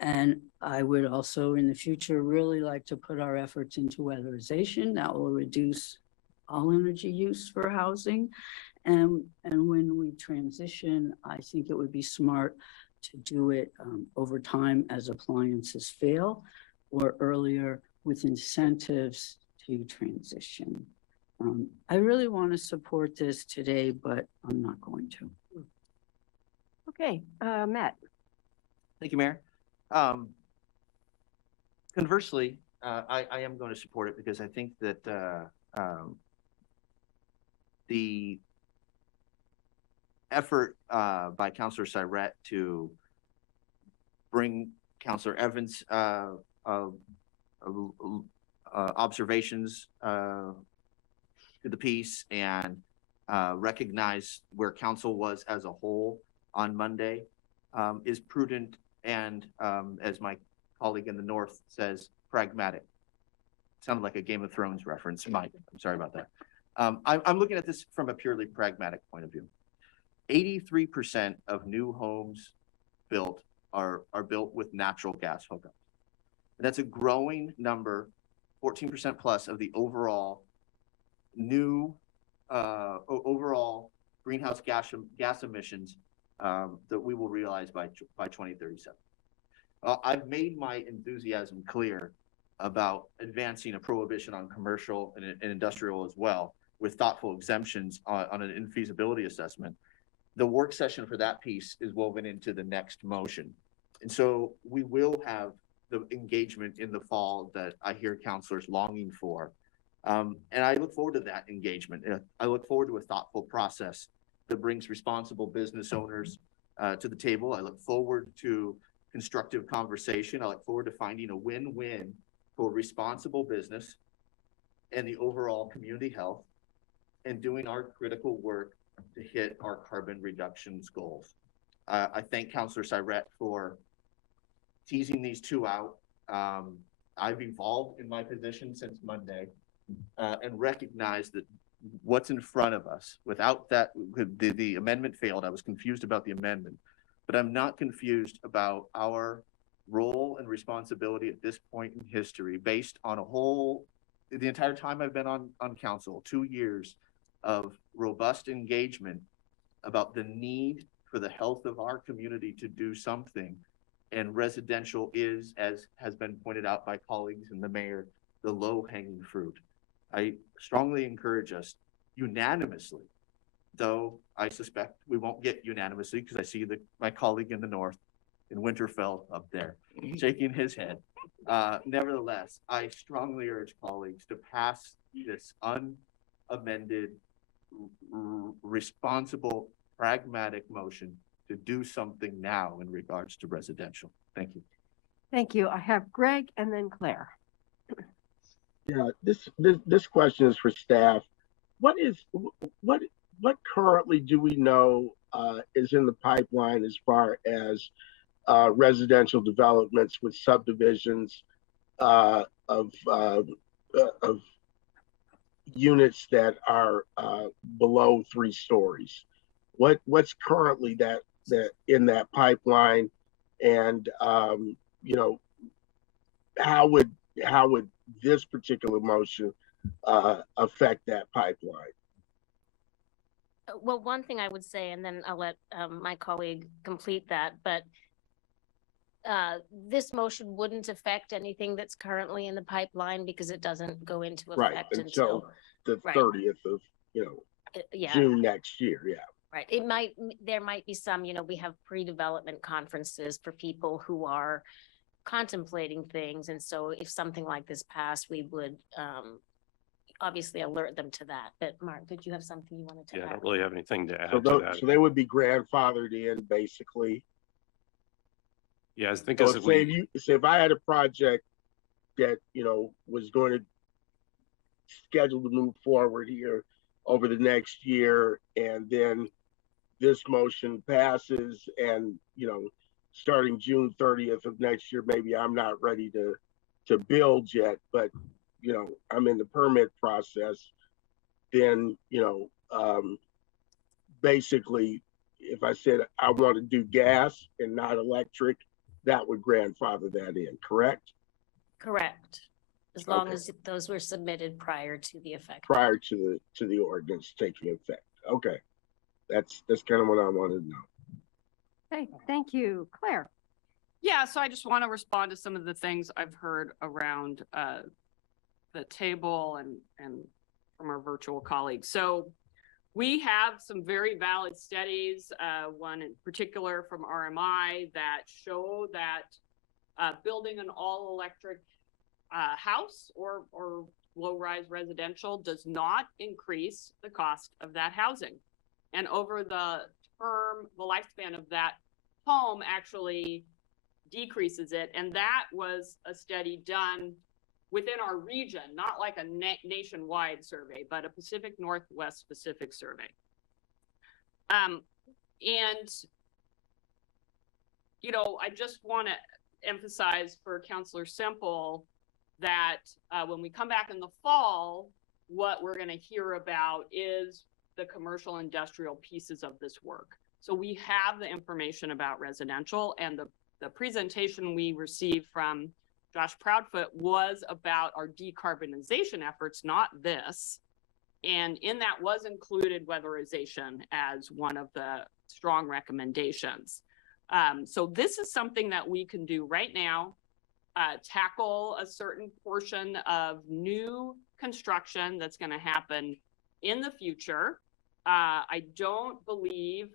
And I would also in the future really like to put our efforts into weatherization. That will reduce all energy use for housing. And when we transition, I think it would be smart to do it over time as appliances fail, or earlier with incentives to transition. I really want to support this today, but I'm not going to. Okay, Matt. Thank you, Mayor. Conversely, I am going to support it because I think that the effort by Councilor Syrett to bring Councilor Evans' observations to the piece and recognize where council was as a whole on Monday is prudent and, as my colleague in the north says, pragmatic. Sounded like a Game of Thrones reference, Mike. I'm sorry about that. I'm looking at this from a purely pragmatic point of view. 83% of new homes built are built with natural gas hookups. And that's a growing number, 14% plus of the overall new overall greenhouse gas emissions that we will realize by 2037. I've made my enthusiasm clear about advancing a prohibition on commercial and industrial as well, with thoughtful exemptions on an infeasibility assessment. The work session for that piece is woven into the next motion. And so we will have the engagement in the fall that I hear councilors longing for. And I look forward to that engagement. I look forward to a thoughtful process that brings responsible business owners to the table. I look forward to constructive conversation. I look forward to finding a win-win for responsible business and the overall community health, and doing our critical work to hit our carbon reductions goals. I thank Councilor Syrett for teasing these two out. I've evolved in my position since Monday and recognized that what's in front of us, without that, the amendment failed. I was confused about the amendment, but I'm not confused about our role and responsibility at this point in history, based on the entire time I've been on council, 2 years of robust engagement about the need for the health of our community to do something. And residential is, as has been pointed out by colleagues and the mayor, the low-hanging fruit. I strongly encourage us unanimously, though I suspect we won't get unanimously because I see my colleague in the north in Winterfell up there shaking his head. Nevertheless, I strongly urge colleagues to pass this unamended, responsible, pragmatic motion to do something now in regards to residential. Thank you. Thank you. I have Greg and then Claire. Yeah, this question is for staff. what is, what currently do we know is in the pipeline as far as residential developments with subdivisions of units that are below 3 stories? What's currently that in that pipeline, and you know, how would this particular motion affect that pipeline? Well, one thing I would say, and then I'll let my colleague complete that, but this motion wouldn't affect anything that's currently in the pipeline because it doesn't go into Right, effect until the right. 30th of, yeah. June next year, yeah. Right. There might be some, we have pre-development conferences for people who are contemplating things. And so if something like this passed, we would obviously alert them to that. But Mark, did you have something you wanted to Yeah, I add? don't really have anything to add So, to that. so they would be grandfathered in, basically. Yeah, I think So as if I had a project that, was going to schedule to move forward here over the next year, and then this motion passes, and, starting June 30th of next year, maybe I'm not ready to build yet, but, I'm in the permit process, then, basically, if I said I want to do gas and not electric, that would grandfather that in, correct? Correct. As long Okay. as those were submitted prior to the effect. Prior to the ordinance taking effect. Okay. That's kind of what I wanted to know. Okay, thank you. Claire? Yeah, so I just want to respond to some of the things I've heard around the table and from our virtual colleagues. So we have some very valid studies, one in particular from RMI, that show that building an all-electric house or low-rise residential does not increase the cost of that housing. And over the lifespan of that home actually decreases it. And that was a study done within our region, not like a nationwide survey, but a Pacific Northwest specific survey. And, I just want to emphasize for Councilor Semple that when we come back in the fall, what we're going to hear about is the commercial industrial pieces of this work. So we have the information about residential, and the presentation we received from Josh Proudfoot was about our decarbonization efforts, not this. And in that was included weatherization as one of the strong recommendations. So this is something that we can do right now, tackle a certain portion of new construction that's going to happen in the future. I don't believe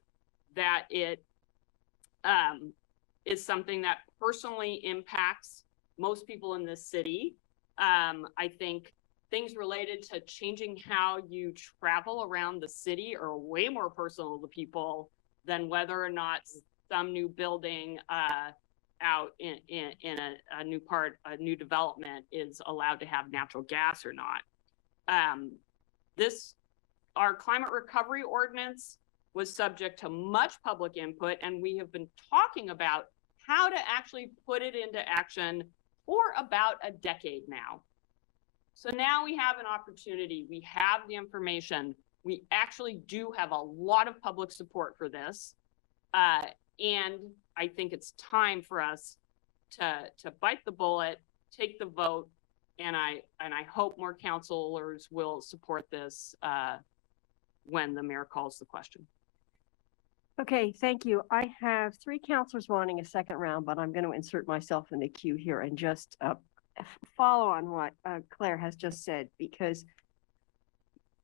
that it is something that personally impacts most people in this city. I think things related to changing how you travel around the city are way more personal to people than whether or not some new building out in a new development is allowed to have natural gas or not. Our climate recovery ordinance was subject to much public input, and we have been talking about how to actually put it into action for about a decade now. So now we have an opportunity. We have the information. We actually do have a lot of public support for this. And I think it's time for us to bite the bullet, take the vote, and I hope more councilors will support this when the mayor calls the question. Okay, thank you. I have 3 counselors wanting a second round, but I'm going to insert myself in the queue here and just follow on what Claire has just said, because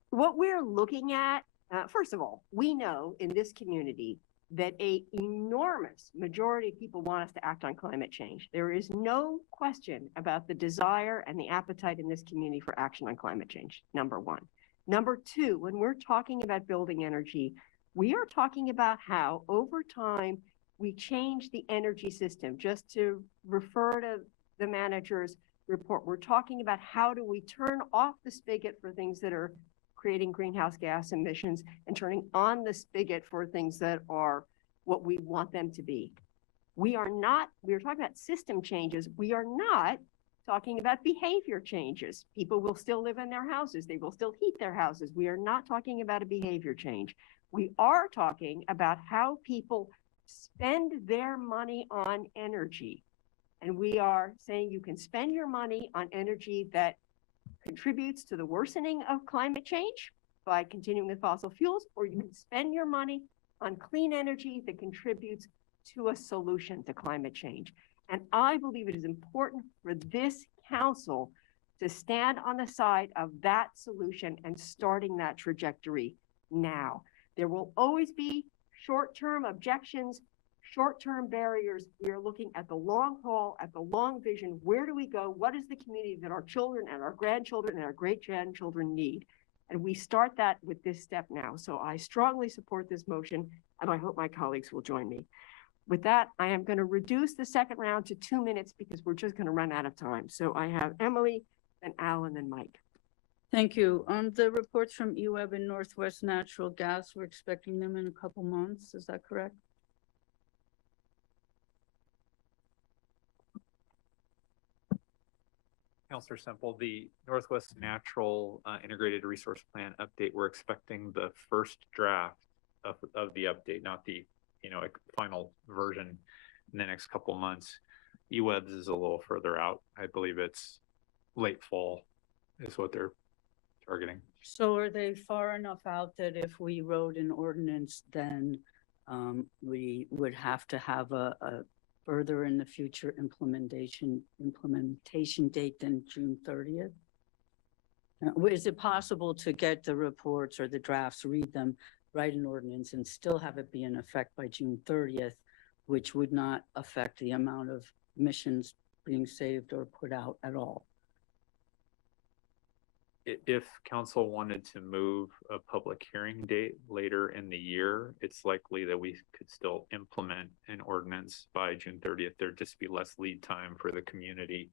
what we're looking at, first of all, we know in this community that an enormous majority of people want us to act on climate change. There is no question about the desire and the appetite in this community for action on climate change, number one. Number two, when we're talking about building energy, we are talking about how over time we change the energy system. Just to refer to the manager's report, we're talking about how do we turn off the spigot for things that are creating greenhouse gas emissions and turning on the spigot for things that are what we want them to be. We are talking about system changes. We are not talking about behavior changes. People will still live in their houses. They will still heat their houses. We are not talking about a behavior change. We are talking about how people spend their money on energy. And we are saying you can spend your money on energy that contributes to the worsening of climate change by continuing with fossil fuels, or you can spend your money on clean energy that contributes to a solution to climate change. And I believe it is important for this council to stand on the side of that solution and starting that trajectory now. There will always be short-term objections, short-term barriers. We are looking at the long haul, at the long vision. Where do we go? What is the community that our children and our grandchildren and our great-grandchildren need? And we start that with this step now. So I strongly support this motion, and I hope my colleagues will join me. With that, I am going to reduce the second round to 2 minutes because we're just going to run out of time. So I have Emily, then Alan, and Mike. Thank you. The reports from EWEB and Northwest Natural Gas, we're expecting them in a couple months. Is that correct? Councilor Semple, the Northwest Natural Integrated Resource Plan update, we're expecting the first draft of the update, not the like final version in the next couple months. EWEBs is a little further out. I believe it's late fall is what they're targeting. So are they far enough out that if we wrote an ordinance, then we would have to have a further in the future implementation date than June 30th? Is it possible to get the reports or the drafts, read them, write an ordinance, and still have it be in effect by June 30th, which would not affect the amount of emissions being saved or put out at all? If council wanted to move a public hearing date later in the year, it's likely that we could still implement an ordinance by June 30th. There'd just be less lead time for the community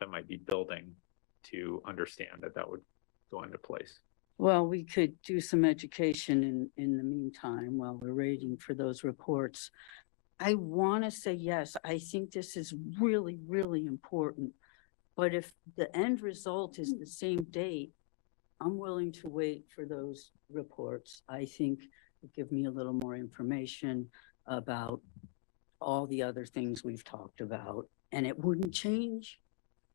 that might be building to understand that that would go into place. Well, we could do some education in the meantime while we're waiting for those reports. I want to say yes, I think this is really, really important. But if the end result is the same date, I'm willing to wait for those reports. I think it give me a little more information about all the other things we've talked about, and it wouldn't change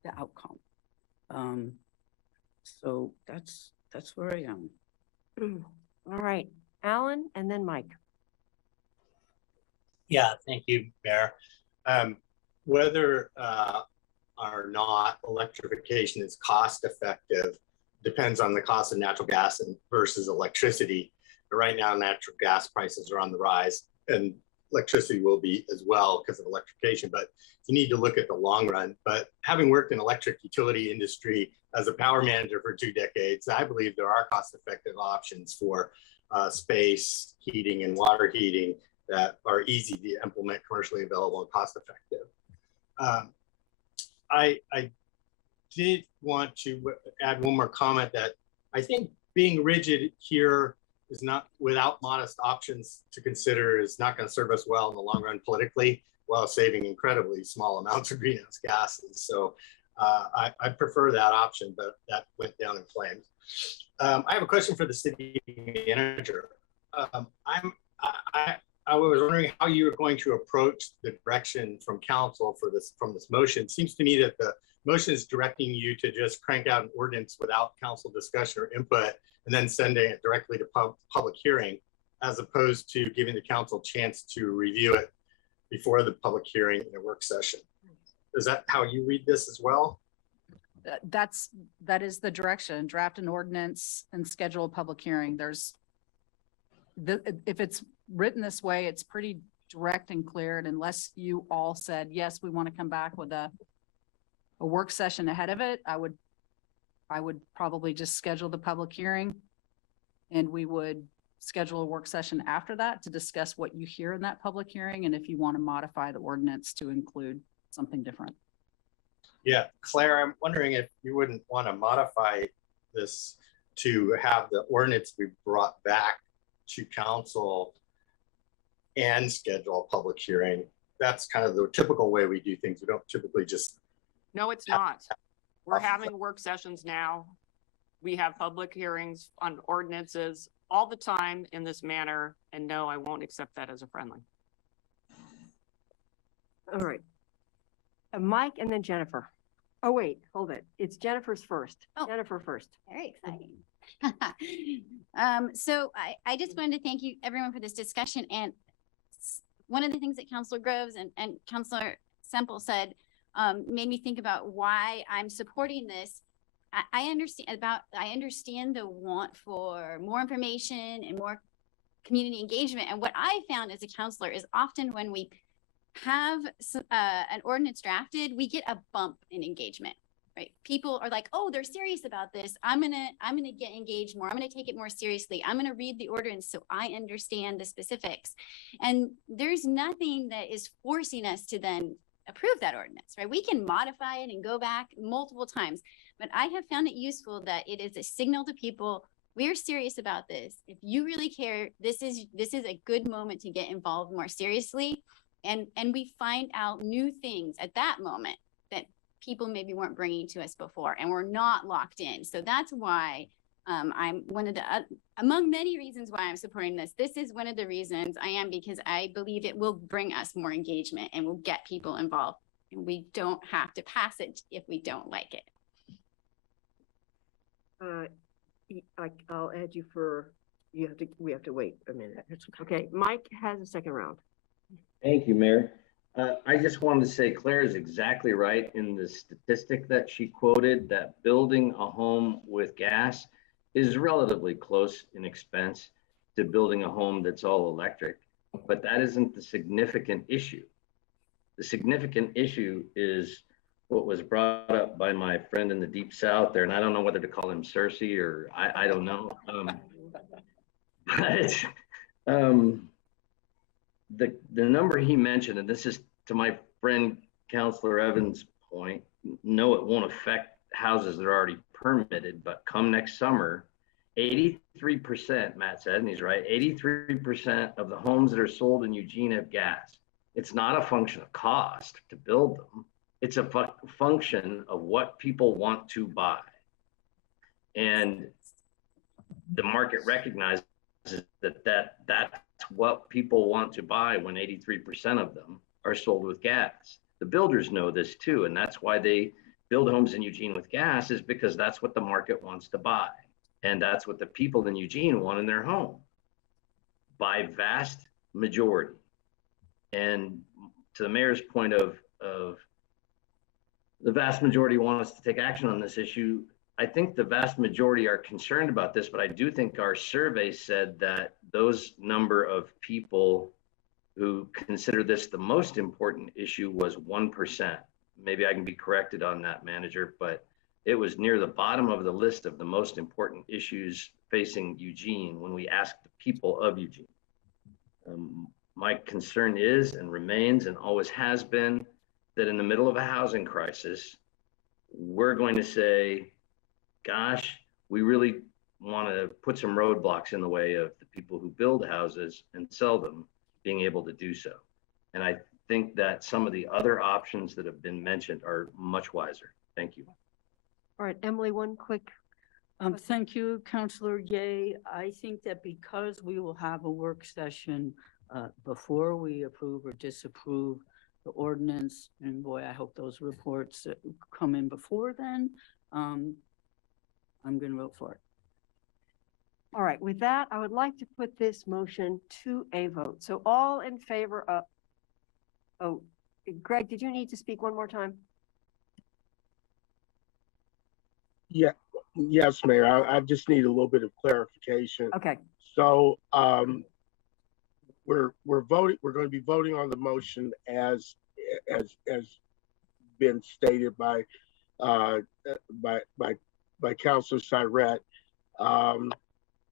the outcome. So that's where I am. All right, Alan, and then Mike. Yeah, thank you, Mayor. Whether or not electrification is cost effective depends on the cost of natural gas versus electricity. But right now, natural gas prices are on the rise, and electricity will be as well because of electrification. But you need to look at the long run. But having worked in electric utility industry as a power manager for 2 decades, I believe there are cost-effective options for space heating and water heating that are easy to implement, commercially available, and cost-effective. I did want to add one more comment that I think being rigid here is not, without modest options to consider, is not going to serve us well in the long run politically, while saving incredibly small amounts of greenhouse gases. So I prefer that option, but that went down in flames. I have a question for the city manager. I was wondering how you were going to approach the direction from council for this, from this motion. It seems to me that the motion is directing you to just crank out an ordinance without council discussion or input, and then sending it directly to public hearing, as opposed to giving the council a chance to review it before the public hearing in a work session. Is that how you read this as well? That is the direction. Draft an ordinance and schedule a public hearing. If it's written this way, it's pretty direct and clear. And unless you all said, yes, we want to come back with a work session ahead of it, I would probably just schedule the public hearing, and we would schedule a work session after that to discuss what you hear in that public hearing, and if you want to modify the ordinance to include something different. Yeah, Claire, I'm wondering if you wouldn't want to modify this to have the ordinance be brought back to council and schedule a public hearing. That's kind of the typical way we do things. We don't typically just. No, it's not. We're having work sessions now. We have public hearings on ordinances all the time in this manner, and no, I won't accept that as a friendly. All right. Mike and then Jennifer. Oh, wait, hold it. It's Jennifer's first. Oh. Jennifer first. Very exciting. So I just wanted to thank you, everyone, for this discussion. And one of the things that Councilor Groves and Councilor Semple said made me think about why I'm supporting this. I understand the want for more information and more community engagement. And what I found as a counselor is often when we have an ordinance drafted, we get a bump in engagement, right? People are like, oh, they're serious about this. I'm gonna get engaged more. I'm gonna take it more seriously. I'm gonna read the ordinance so I understand the specifics. And there's nothing that is forcing us to then approve that ordinance, right? We can modify it and go back multiple times, but I have found it useful that it is a signal to people, we're serious about this. If you really care, this is a good moment to get involved more seriously. And we find out new things at that moment that people maybe weren't bringing to us before, and we're not locked in. So that's why I'm one of the, among many reasons why I'm supporting this. This is one of the reasons I am, because I believe it will bring us more engagement and will get people involved. And we don't have to pass it if we don't like it. I'll add you for, we have to wait a minute. Okay, Mike has a second round. Thank you, Mayor. I just wanted to say Claire is exactly right in the statistic that she quoted, that building a home with gas is relatively close in expense to building a home that's all electric, but that isn't the significant issue. The significant issue is what was brought up by my friend in the Deep South there, and I don't know whether to call him Cersei or I don't know. The number he mentioned, and this is to my friend Councilor Evans' point, no, it won't affect houses that are already permitted, but come next summer, 83%, Matt said, and he's right, 83% of the homes that are sold in Eugene have gas. It's not a function of cost to build them. It's a function of what people want to buy. And the market recognizes that's what people want to buy when 83% of them are sold with gas. The builders know this too, and that's why they build homes in Eugene with gas, is because that's what the market wants to buy. And that's what the people in Eugene want in their home by vast majority. And to the mayor's point of the vast majority want us to take action on this issue, I think the vast majority are concerned about this, but I do think our survey said that those number of people who consider this the most important issue was 1%. Maybe I can be corrected on that, manager, but it was near the bottom of the list of the most important issues facing Eugene when we asked the people of Eugene. My concern is and remains and always has been that in the middle of a housing crisis, we're going to say, gosh, we really want to put some roadblocks in the way of the people who build houses and sell them being able to do so. And I think that some of the other options that have been mentioned are much wiser. Thank you. All right, Emily, one quick. Thank you, Councilor Ye. I think that because we will have a work session before we approve or disapprove the ordinance, and boy, I hope those reports come in before then, I'm going to vote for it. All right, with that, I would like to put this motion to a vote. So all in favor of, oh, Greg, did you need to speak one more time? Yeah, yes, Mayor. I just need a little bit of clarification. Okay. So we're voting. We're going to be voting on the motion as been stated by Councilor Syrett.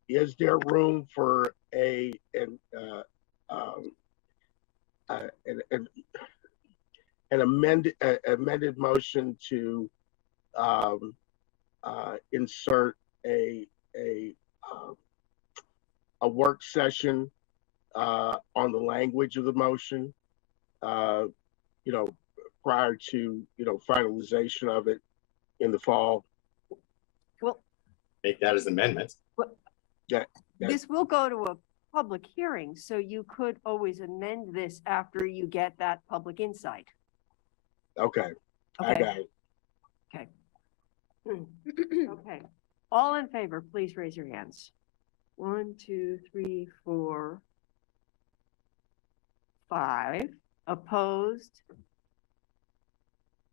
Is there room for an amended motion to insert a a work session on the language of the motion, you know, prior to, you know, finalization of it in the fall. Well, Make that as amendments. Yeah. this will go to a public hearing, so you could always amend this after you get that public insight. Okay, I Okay. got it. Okay. Okay. All in favor, please raise your hands. 1, 2, 3, 4, 5. Opposed?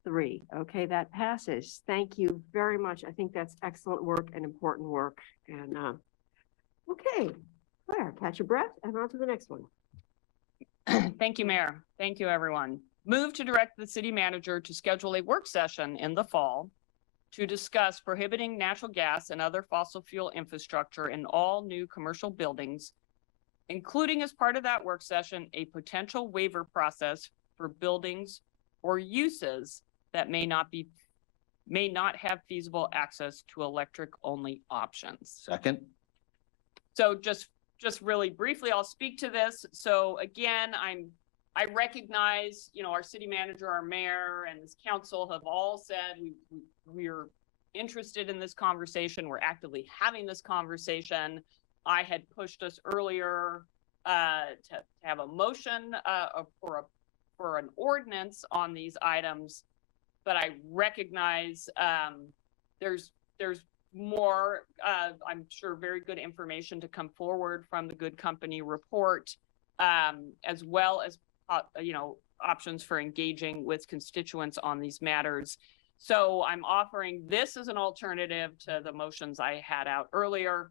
3. Okay, that passes. Thank you very much. I think that's excellent work and important work. And okay, Claire, catch your breath and on to the next one. Thank you, Mayor. Thank you, everyone. Move to direct the city manager to schedule a work session in the fall to discuss prohibiting natural gas and other fossil fuel infrastructure in all new commercial buildings, including as part of that work session, a potential waiver process for buildings or uses that may not have feasible access to electric only options. Second. So just really briefly, I'll speak to this. So again, I recognize, you know, our city manager, our mayor, and this council have all said we're interested in this conversation. We're actively having this conversation. I had pushed us earlier to have a motion for an ordinance on these items, but I recognize there's more, I'm sure, very good information to come forward from the Good Company report, as well as you know, options for engaging with constituents on these matters. So I'm offering this as an alternative to the motions I had out earlier,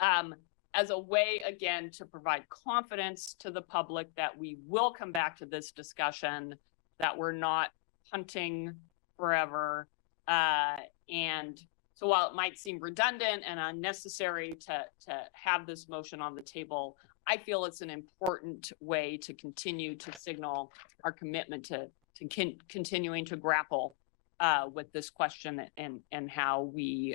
as a way, again, to provide confidence to the public that we will come back to this discussion, that we're not punting forever. And so while it might seem redundant and unnecessary to have this motion on the table, I feel it's an important way to continue to signal our commitment to continuing to grapple with this question and how we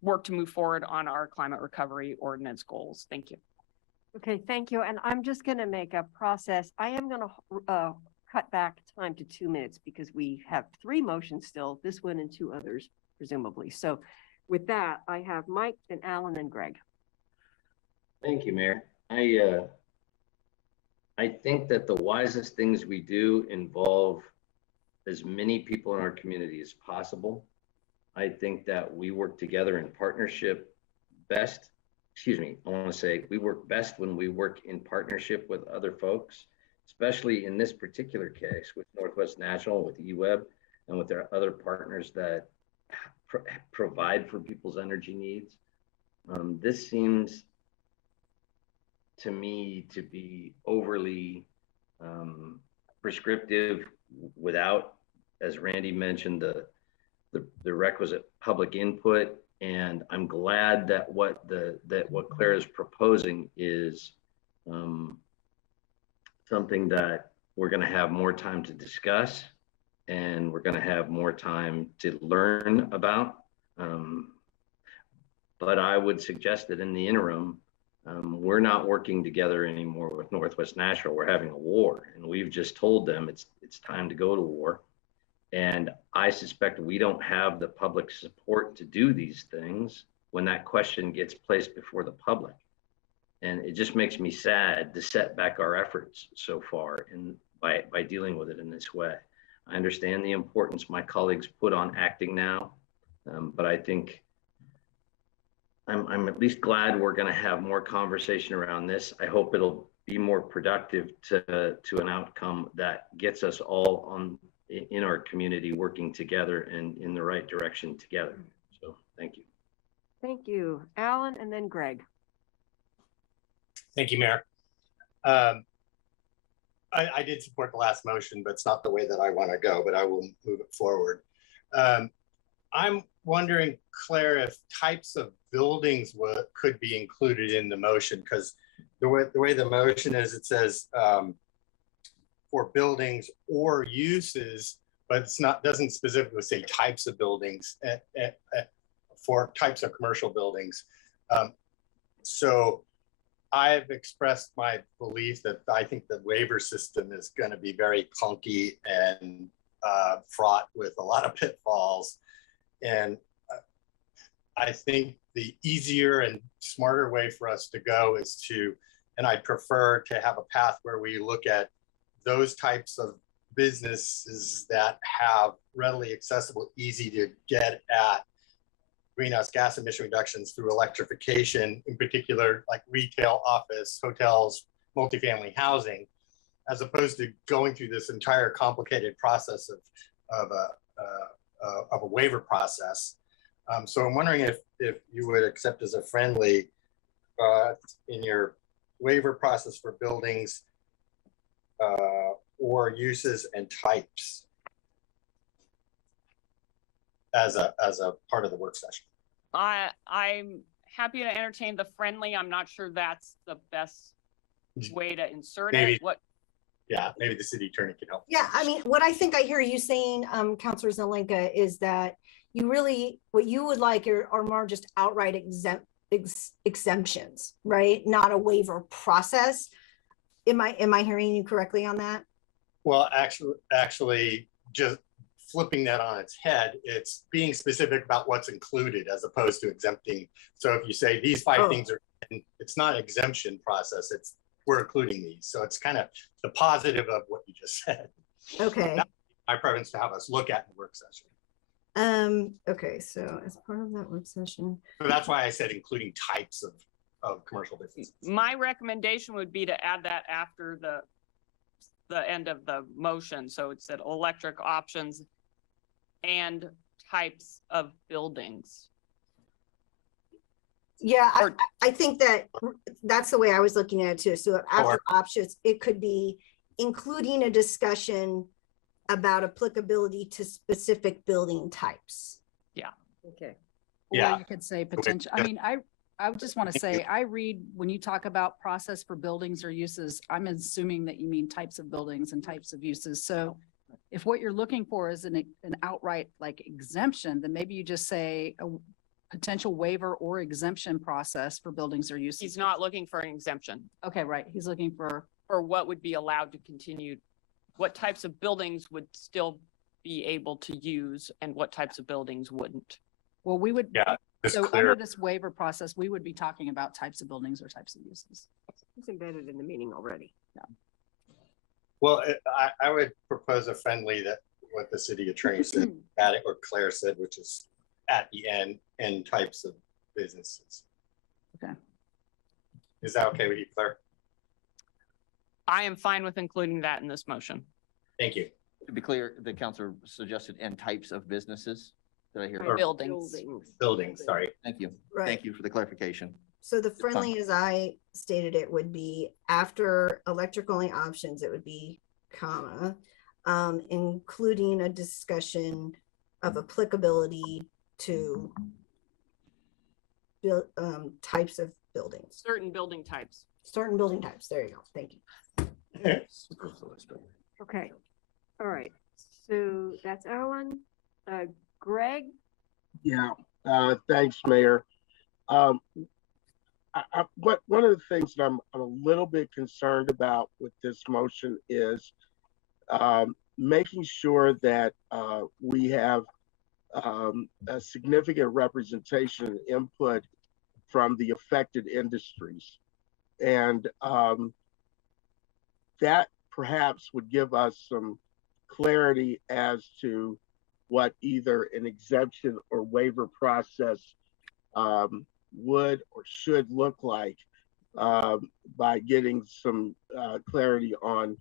work to move forward on our climate recovery ordinance goals. Thank you. Okay, thank you. And I'm just going to make a process. I am going to cut back time to 2 minutes because we have 3 motions still, this one and 2 others, presumably. So with that, I have Mike, then Alan, and Greg. Thank you, Mayor. I think that the wisest things we do involve as many people in our community as possible. I think that we work together in partnership best. Excuse me, I want to say we work best when we work in partnership with other folks, especially in this particular case with Northwest National, with eWeb, and with their other partners that provide for people's energy needs. This seems to me to be overly prescriptive without, as Randy mentioned, the requisite public input. And I'm glad that what Claire is proposing is something that we're going to have more time to discuss, and we're going to have more time to learn about. But I would suggest that in the interim, we're not working together anymore with Northwest National. We're having a war, and we've just told them it's time to go to war. And I suspect we don't have the public support to do these things when that question gets placed before the public. And it just makes me sad to set back our efforts so far by dealing with it in this way. I understand the importance my colleagues put on acting now, but I think I'm at least glad we're going to have more conversation around this. I hope it'll be more productive to an outcome that gets us all in our community working together and in the right direction together. So thank you. Thank you, Alan, and then Greg. Thank you, Mayor. I did support the last motion, but it's not the way that I want to go, but I will move it forward. I'm wondering, Claire, if types of buildings could be included in the motion, because the way the motion is, it says for buildings or uses, but doesn't specifically say types of buildings. for types of commercial buildings. So I've expressed my belief that I think the waiver system is going to be very clunky and fraught with a lot of pitfalls. And I think the easier and smarter way for us to go is to, and I prefer to have a path where we look at those types of businesses that have readily accessible, easy to get at greenhouse gas emission reductions through electrification, in particular, like retail, office, hotels, multifamily housing, as opposed to going through this entire complicated process of a waiver process. So I'm wondering if you would accept as a friendly in your waiver process for buildings or uses and types as a part of the work session. I'm happy to entertain the friendly. I'm not sure that's the best way to insert Maybe. it. What? Yeah, maybe the city attorney can help. Yeah, I mean, what I think I hear you saying, Counselor Zelenka, is that you really, what you would like are more just outright exemptions, right? Not a waiver process. Am I hearing you correctly on that? Well, actually, just flipping that on its head, it's being specific about what's included as opposed to exempting. So if you say these five things are, it's not an exemption process, it's we're including these. So it's kind of the positive of what you just said. Okay. That's my preference to have us look at in the work session. Okay, so as part of that work session. So that's why I said including types of commercial businesses. My recommendation would be to add that after the end of the motion. So it said electric options and types of buildings. Yeah, I think that's the way I was looking at it too. So after options, it could be including a discussion about applicability to specific building types. Yeah. Okay. Yeah. Or you could say potential. I mean, I would just want to say, I read when you talk about process for buildings or uses, I'm assuming that you mean types of buildings and types of uses. So if what you're looking for is an outright like exemption, then maybe you just say a potential waiver or exemption process for buildings or uses. He's not looking for an exemption. Okay, right. He's looking for what would be allowed to continue, what types of buildings would still be able to use and what types of buildings wouldn't. Well, we would, yeah, so clear. under this waiver process, we would be talking about types of buildings or types of uses. It's embedded in the meeting already. Yeah. Well, I would propose a friendly that what the city attorney said, at it, or Claire said, which is at the end, and types of businesses. Okay. Is that okay with you, Claire? I am fine with including that in this motion. Thank you. To be clear, the counselor suggested and types of businesses. Did I hear? Or buildings. Buildings, sorry. Thank you. Right. Thank you for the clarification. So the friendly, as I stated, it would be after electric only options, it would be comma, including a discussion of applicability to build, types of buildings, Certain building types. certain building types. There you go. Thank you. Okay. All right. So that's Ellen. Greg? Yeah, thanks, Mayor. But one of the things that I'm a little bit concerned about with this motion is making sure that we have a significant representation and input from the affected industries. And that perhaps would give us some clarity as to what either an exemption or waiver process would or should look like by getting some clarity on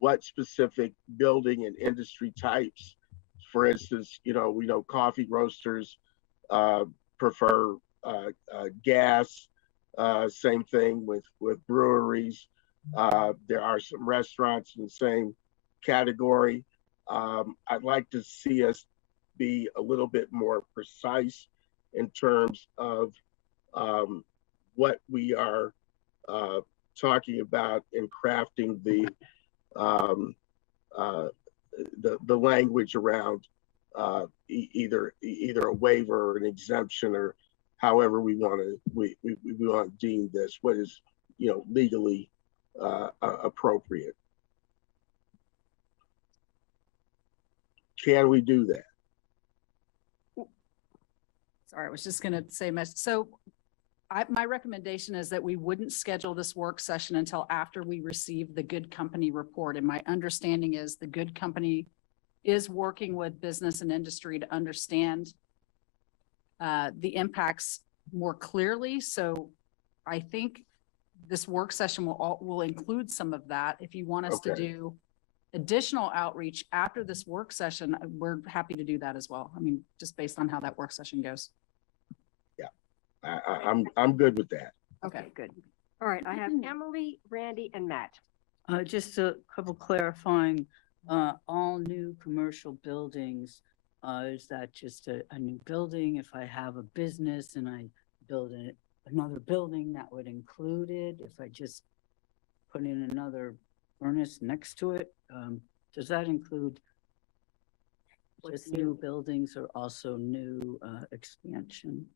what specific building and industry types. For instance, we know coffee roasters prefer gas. Same thing with breweries. There are some restaurants in the same category. I'd like to see us be a little bit more precise in terms of what we are talking about in crafting the language around either a waiver or an exemption, or however we want to deem this, what is, legally appropriate. Can we do that? Sorry, I was just gonna say, my recommendation is that we wouldn't schedule this work session until after we receive the Good Company report. And my understanding is the Good Company is working with business and industry to understand the impacts more clearly. So I think this work session will include some of that. If you want us to Okay. do additional outreach after this work session, we're happy to do that as well. I mean, just based on how that work session goes. I'm good with that. Okay, good. All right, I have Emily, Randy, and Matt. Just a couple clarifying, all new commercial buildings, is that just a new building? If I have a business and I build another building, that would include it? If I just put in another furnace next to it, does that include just new buildings or also new, expansion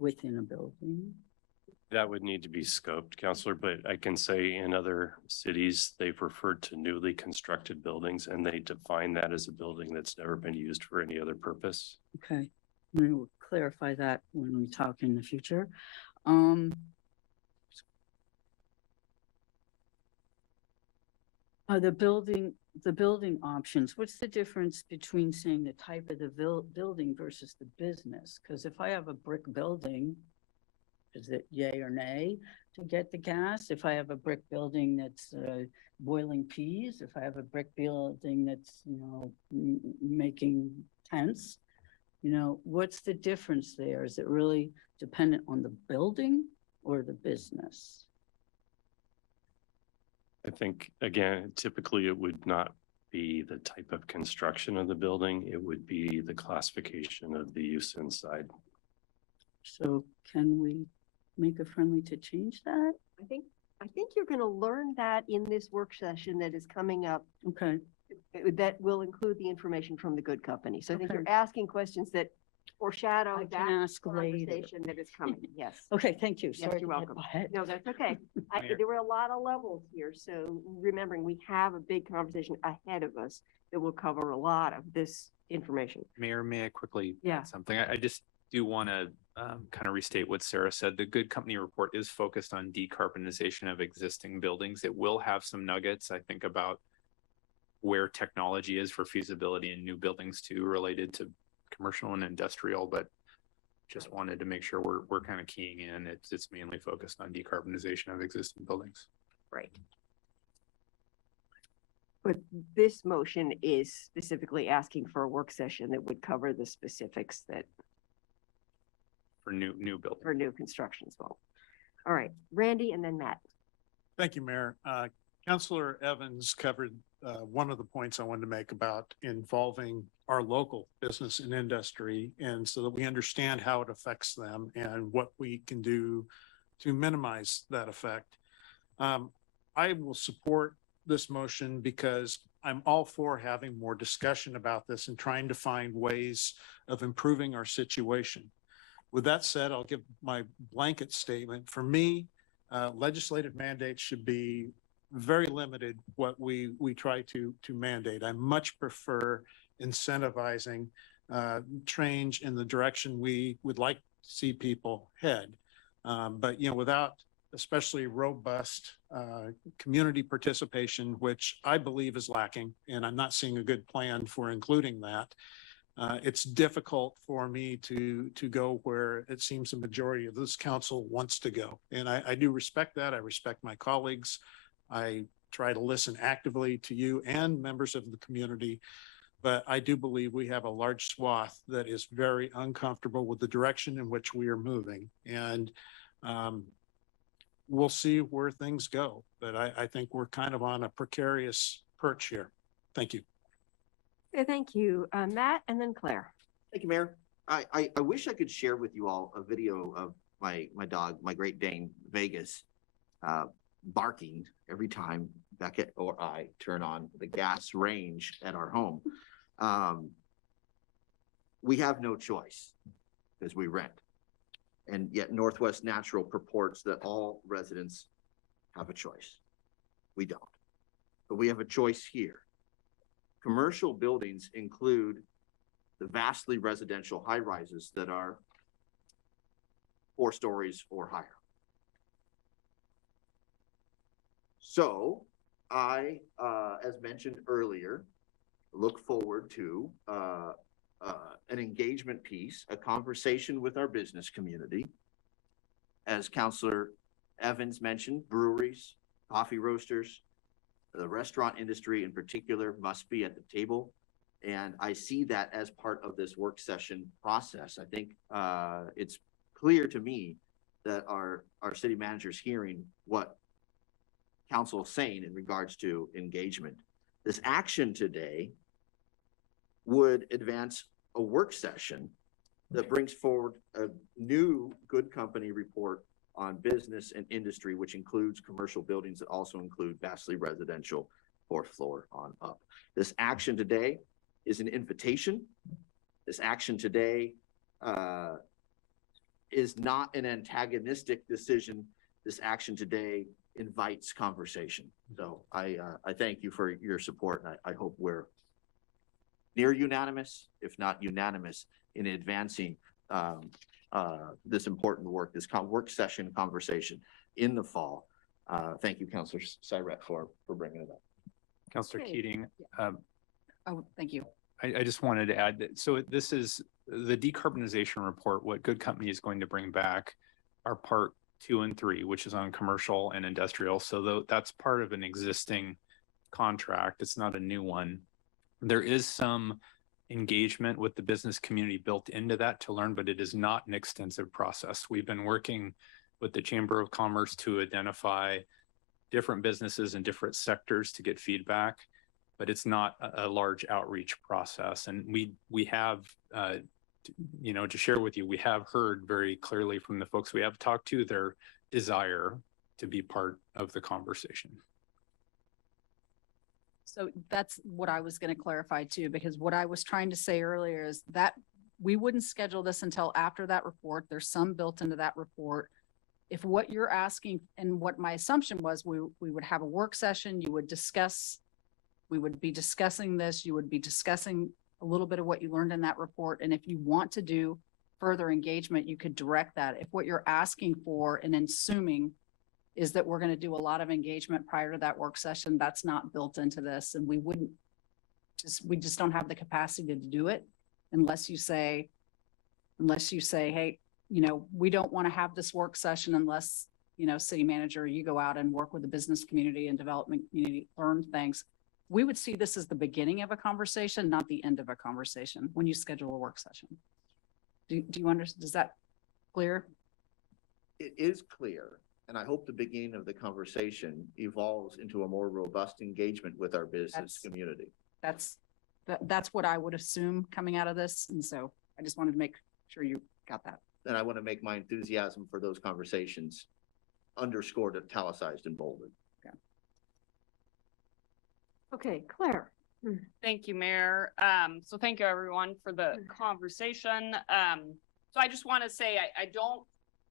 within a building? That would need to be scoped, Counselor, but I can say in other cities, they've referred to newly constructed buildings and they define that as a building that's never been used for any other purpose. Okay, we will clarify that when we talk in the future. The building options, what's the difference between saying the type of the building versus the business? Because if I have a brick building, is it yay or nay to get the gas? If I have a brick building that's boiling peas, if I have a brick building that's, making tents, what's the difference there? Is it really dependent on the building or the business? I think, again, typically it would not be the type of construction of the building. It would be the classification of the use inside. So can we make a friendly to change that? I think you're going to learn that in this work session that is coming up. Okay. That will include the information from the Good Company. So I think Okay. you're asking questions that foreshadow I that can ask later. conversation that is coming. Yes. Okay, thank you. Yes, Sorry you're to get welcome. ahead. No, that's okay. Mayor. There were a lot of levels here. So remembering we have a big conversation ahead of us that will cover a lot of this information. Mayor, may I quickly Yeah. add something? I just do want to kind of restate what Sarah said. The Good Company report is focused on decarbonization of existing buildings. It will have some nuggets, I think, about where technology is for feasibility in new buildings too, related to commercial and industrial, but just wanted to make sure we're kind of keying in. It's mainly focused on decarbonization of existing buildings. Right. But this motion is specifically asking for a work session that would cover the specifics that For new buildings. for new construction as well. All right, Randy and then Matt. Thank you, Mayor. Councilor Evans covered one of the points I wanted to make about involving our local business and industry, and so that we understand how it affects them and what we can do to minimize that effect. I will support this motion because I'm all for having more discussion about this and trying to find ways of improving our situation. With that said, I'll give my blanket statement. For me, legislative mandates should be very limited what we try to mandate. I much prefer incentivizing change in the direction we would like to see people head. But without especially robust community participation, which I believe is lacking, and I'm not seeing a good plan for including that. It's difficult for me to go where it seems the majority of this council wants to go. And I do respect that. I respect my colleagues. I try to listen actively to you and members of the community. But I do believe we have a large swath that is very uncomfortable with the direction in which we are moving. And we'll see where things go. But I think we're kind of on a precarious perch here. Thank you. Okay, thank you, Matt and then Claire. Thank you, Mayor. I wish I could share with you all a video of my dog, my Great Dane, Vegas, barking every time Beckett or I turn on the gas range at our home. we have no choice because we rent. And yet Northwest Natural purports that all residents have a choice. We don't. But we have a choice here. Commercial buildings include the vastly residential high rises that are 4 stories or higher. So I, as mentioned earlier, look forward to an engagement piece, a conversation with our business community. As Councillor Evans mentioned, breweries, coffee roasters, the restaurant industry in particular must be at the table. And I see that as part of this work session process. I think it's clear to me that our city manager's hearing what council is saying in regards to engagement. This action today would advance a work session that brings forward a new good company report on business and industry, which includes commercial buildings that also include vastly residential 4th floor on up. This action today is an invitation. This action today is not an antagonistic decision. This action today invites conversation. So I thank you for your support, and I hope we're near unanimous, if not unanimous, in advancing this important work, this work session conversation in the fall. Thank you, Councillor Syret, for bringing it up. Councillor Okay. Keating, Oh, thank you. I just wanted to add that, so this is the decarbonization report. What Good Company is going to bring back are part 2 and 3, which is on commercial and industrial. So that's part of an existing contract. It's not a new one. There is some engagement with the business community built into that to learn, but it is not an extensive process. We've been working with the Chamber of Commerce to identify different businesses in different sectors to get feedback, but it's not a large outreach process. And we have, to share with you, we have heard very clearly from the folks we have talked to their desire to be part of the conversation. So that's what I was going to clarify too, because what I was trying to say earlier is that we wouldn't schedule this until after that report. There's some built into that report. If what you're asking, and what my assumption was, we would have a work session, we would be discussing this, you would be discussing a little bit of what you learned in that report. And if you want to do further engagement, you could direct that. If what you're asking for and assuming is that we're going to do a lot of engagement prior to that work session, that's not built into this. And we just don't have the capacity to do it unless you say, hey, we don't want to have this work session unless, city manager, you go out and work with the business community and development community, learn things. We would see this as the beginning of a conversation, not the end of a conversation when you schedule a work session. Do you understand? Is that clear? It is clear. And I hope the beginning of the conversation evolves into a more robust engagement with our business community. That's what I would assume coming out of this. And so I just wanted to make sure you got that. And I want to make my enthusiasm for those conversations underscored, italicized, and bolded. Okay, Claire. Thank you, Mayor. So thank you everyone for the conversation. So I just want to say, I don't,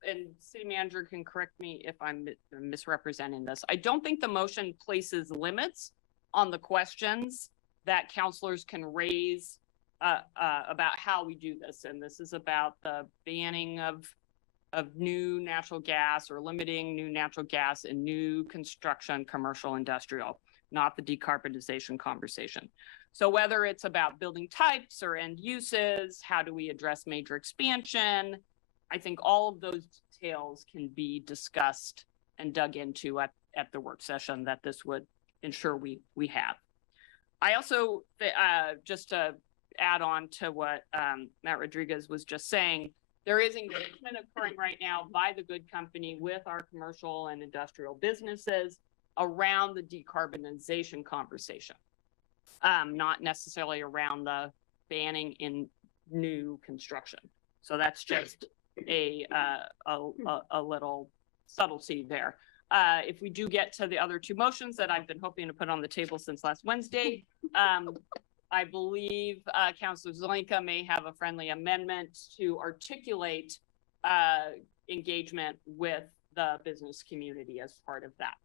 and city manager can correct me if I'm misrepresenting this. I don't think the motion places limits on the questions that counselors can raise about how we do this. And this is about the banning of new natural gas or limiting new natural gas in new construction, commercial, industrial, not the decarbonization conversation. So whether it's about building types or end uses, how do we address major expansion? I think all of those details can be discussed and dug into at the work session that this would ensure we have. I also, just to add on to what Matt Rodriguez was just saying, there is engagement occurring right now by the Good Company with our commercial and industrial businesses around the decarbonization conversation, not necessarily around the banning in new construction. So that's just a little subtlety there. If we do get to the other 2 motions that I've been hoping to put on the table since last Wednesday, I believe Councilor Zelenka may have a friendly amendment to articulate engagement with the business community as part of that.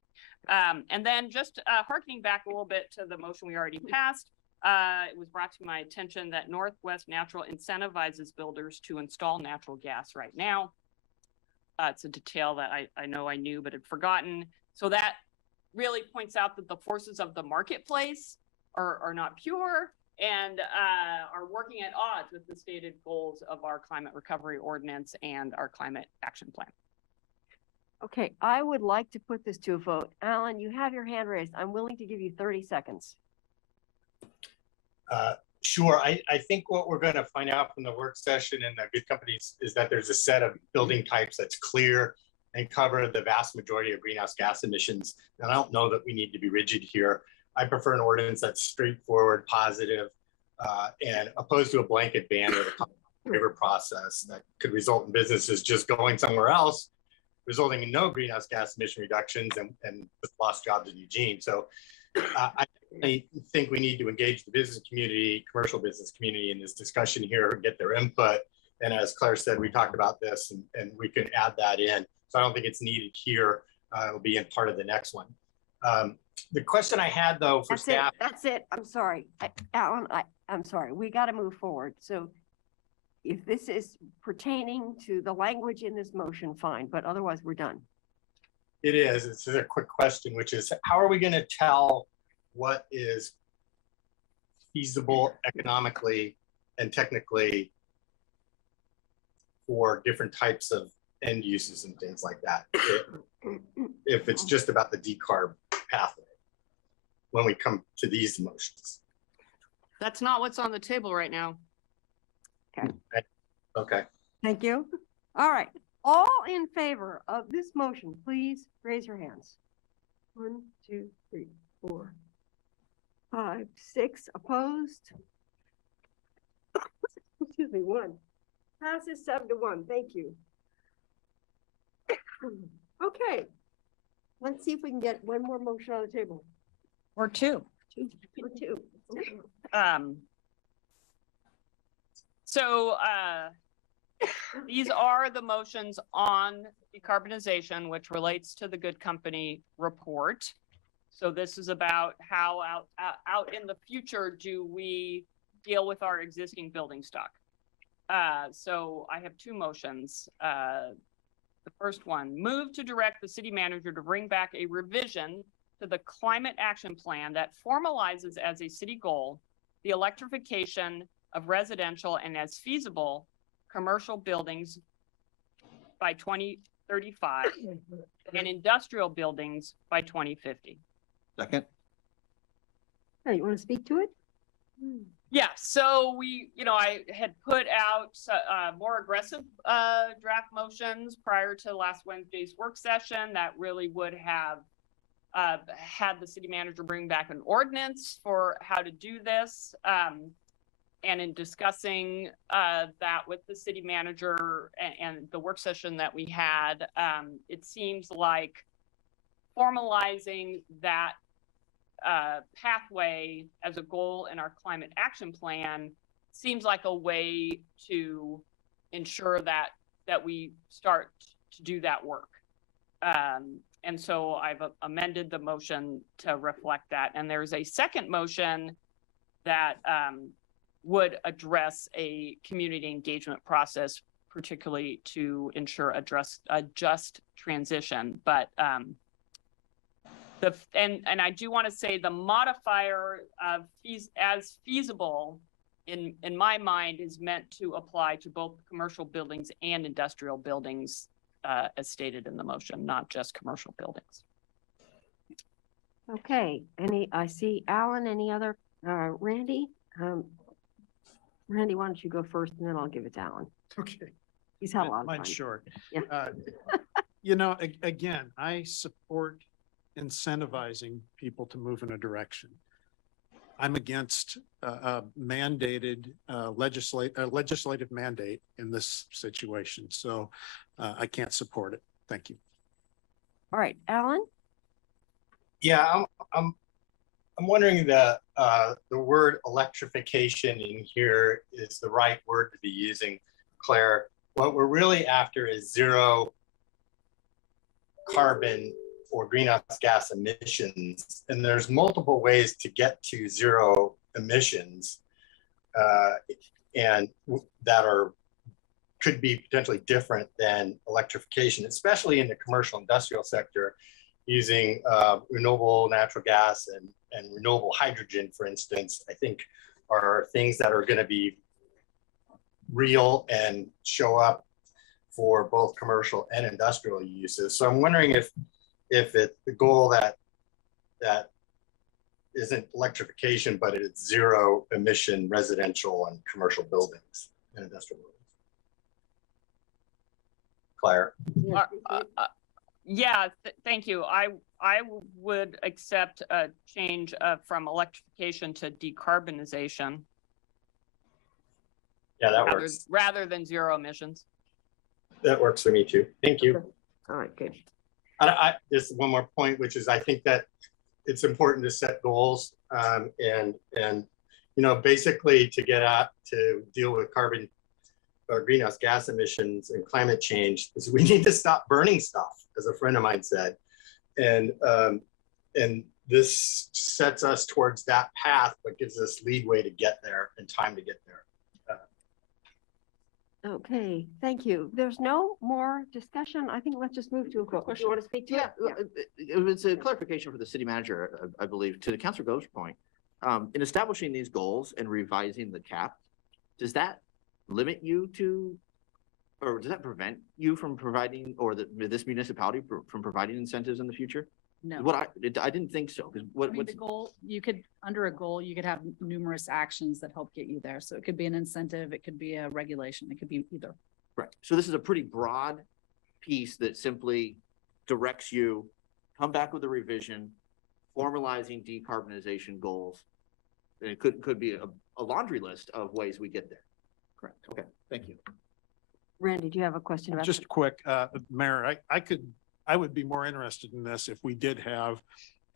And then just harkening back a little bit to the motion we already passed, it was brought to my attention that Northwest Natural incentivizes builders to install natural gas right now. It's a detail that I know I knew but had forgotten. So that really points out that the forces of the marketplace are not pure and are working at odds with the stated goals of our climate recovery ordinance and our climate action plan. Okay, I would like to put this to a vote. Alan, you have your hand raised. I'm willing to give you 30 seconds. Sure. I think what we're going to find out from the work session and the good companies is that there's a set of building types that's clear and cover the vast majority of greenhouse gas emissions. And I don't know that we need to be rigid here. I prefer an ordinance that's straightforward, positive, and opposed to a blanket ban or the waiver process that could result in businesses just going somewhere else, resulting in no greenhouse gas emission reductions and lost jobs in Eugene. So I think we need to engage the business community, commercial business community in this discussion here, get their input. And as Claire said, we talked about this and we can add that in. So I don't think it's needed here. It'll be in part of the next one. The question I had though for staff. That's it. I'm sorry. Alan, I'm sorry. We got to move forward. So if this is pertaining to the language in this motion, fine, but otherwise we're done. It is. It's a quick question, which is how are we going to tell what is feasible economically and technically for different types of end uses and things like that? If it's just about the decarb pathway when we come to these motions. That's not what's on the table right now. Okay. Thank you. All right. All in favor of this motion, please raise your hands. 1, 2, 3, 4, 5, 6 opposed. Excuse me, 1. Passes 7-1. Thank you. Okay. Let's see if we can get one more motion on the table. Or two. Or two. So these are the motions on decarbonization, which relates to the Good Company report. So this is about how out in the future do we deal with our existing building stock. So I have two motions. The first one, move to direct the city manager to bring back a revision to the climate action plan that formalizes as a city goal the electrification of residential and as feasible commercial buildings by 2035 and industrial buildings by 2050. Second. Hey, you want to speak to it? Yeah, so I had put out more aggressive draft motions prior to last Wednesday's work session that really would have had the city manager bring back an ordinance for how to do this. And in discussing that with the city manager and the work session that we had, it seems like formalizing that pathway as a goal in our climate action plan seems like a way to ensure that we start to do that work. And so I've amended the motion to reflect that. And there's a second motion that would address a community engagement process, particularly to ensure a just transition. But and I do want to say the modifier of as feasible in my mind is meant to apply to both commercial buildings and industrial buildings as stated in the motion, not just commercial buildings. Okay, I see Alan, any other, Randy? Randy, why don't you go first and then I'll give it to Alan. Okay. He's had a lot of Mine's time. short. Yeah. Again, I support incentivizing people to move in a direction. I'm against a mandated legislative mandate in this situation. So I can't support it. Thank you. All right, Alan? Yeah, I'm I'm wondering the word electrification in here is the right word to be using, Claire. What we're really after is zero carbon or greenhouse gas emissions. And there's multiple ways to get to zero emissions and that could be potentially different than electrification, especially in the commercial industrial sector, using renewable natural gas and renewable hydrogen, for instance, I think are things that are going to be real and show up for both commercial and industrial uses. So I'm wondering if it's the goal that isn't electrification, but it's zero emission residential and commercial buildings and industrial buildings. Claire. Yeah, thank you. I would accept a change from electrification to decarbonization. Yeah, that works. Rather than zero emissions. That works for me too. Thank you. All right, good. I just one more point, which is I think that it's important to set goals and you know, basically to get out to deal with carbon or greenhouse gas emissions and climate change is we need to stop burning stuff, as a friend of mine said. And this sets us towards that path, but gives us leeway to get there and time to get there. Okay, thank you. There's no more discussion. I think let's just move to a vote. Do you want to speak to it? It was a clarification for the city manager, I believe, to the Councilor Gove's point. In establishing these goals and revising the cap, does that limit you to, or does that prevent you from providing, or this municipality from providing incentives in the future? No. What I didn't think so, because I mean, the goal, you could, under a goal, you could have numerous actions that help get you there. So it could be an incentive, it could be a regulation, it could be either. right. So this is a pretty broad piece that simply directs you, come back with a revision, formalizing decarbonization goals. And it could be a laundry list of ways we get there. Correct. Okay, thank you. Randy, do you have a question about Just quick, Mayor, I would be more interested in this if we did have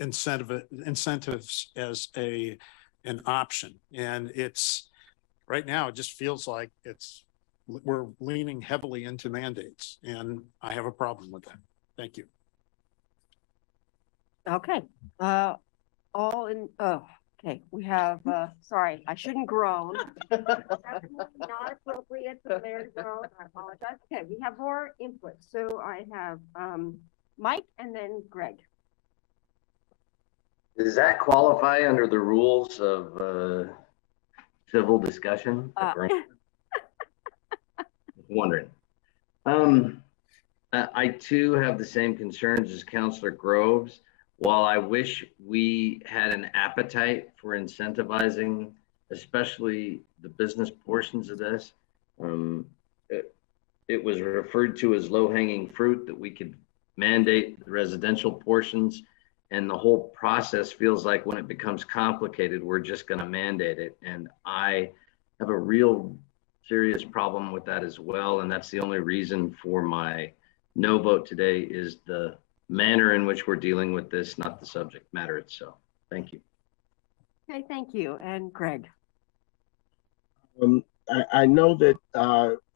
incentives as an option. And it's right now, it just feels like we're leaning heavily into mandates, and I have a problem with that. Thank you. Okay, okay, we have, sorry, I shouldn't groan. Not appropriate for Mayor to groan, I apologize. Okay, we have more input. So I have Mike and then Greg. Does that qualify under the rules of civil discussion? Wondering. I too have the same concerns as Councilor Groves. While I wish we had an appetite for incentivizing, especially the business portions of this, it was referred to as low-hanging fruit that we could mandate the residential portions, and the whole process feels like when it becomes complicated, we're just going to mandate it. And I have a real serious problem with that as well. And that's the only reason for my no vote today is the manner in which we're dealing with this, not the subject matter itself. Thank you. Okay, thank you. And Greg. I know that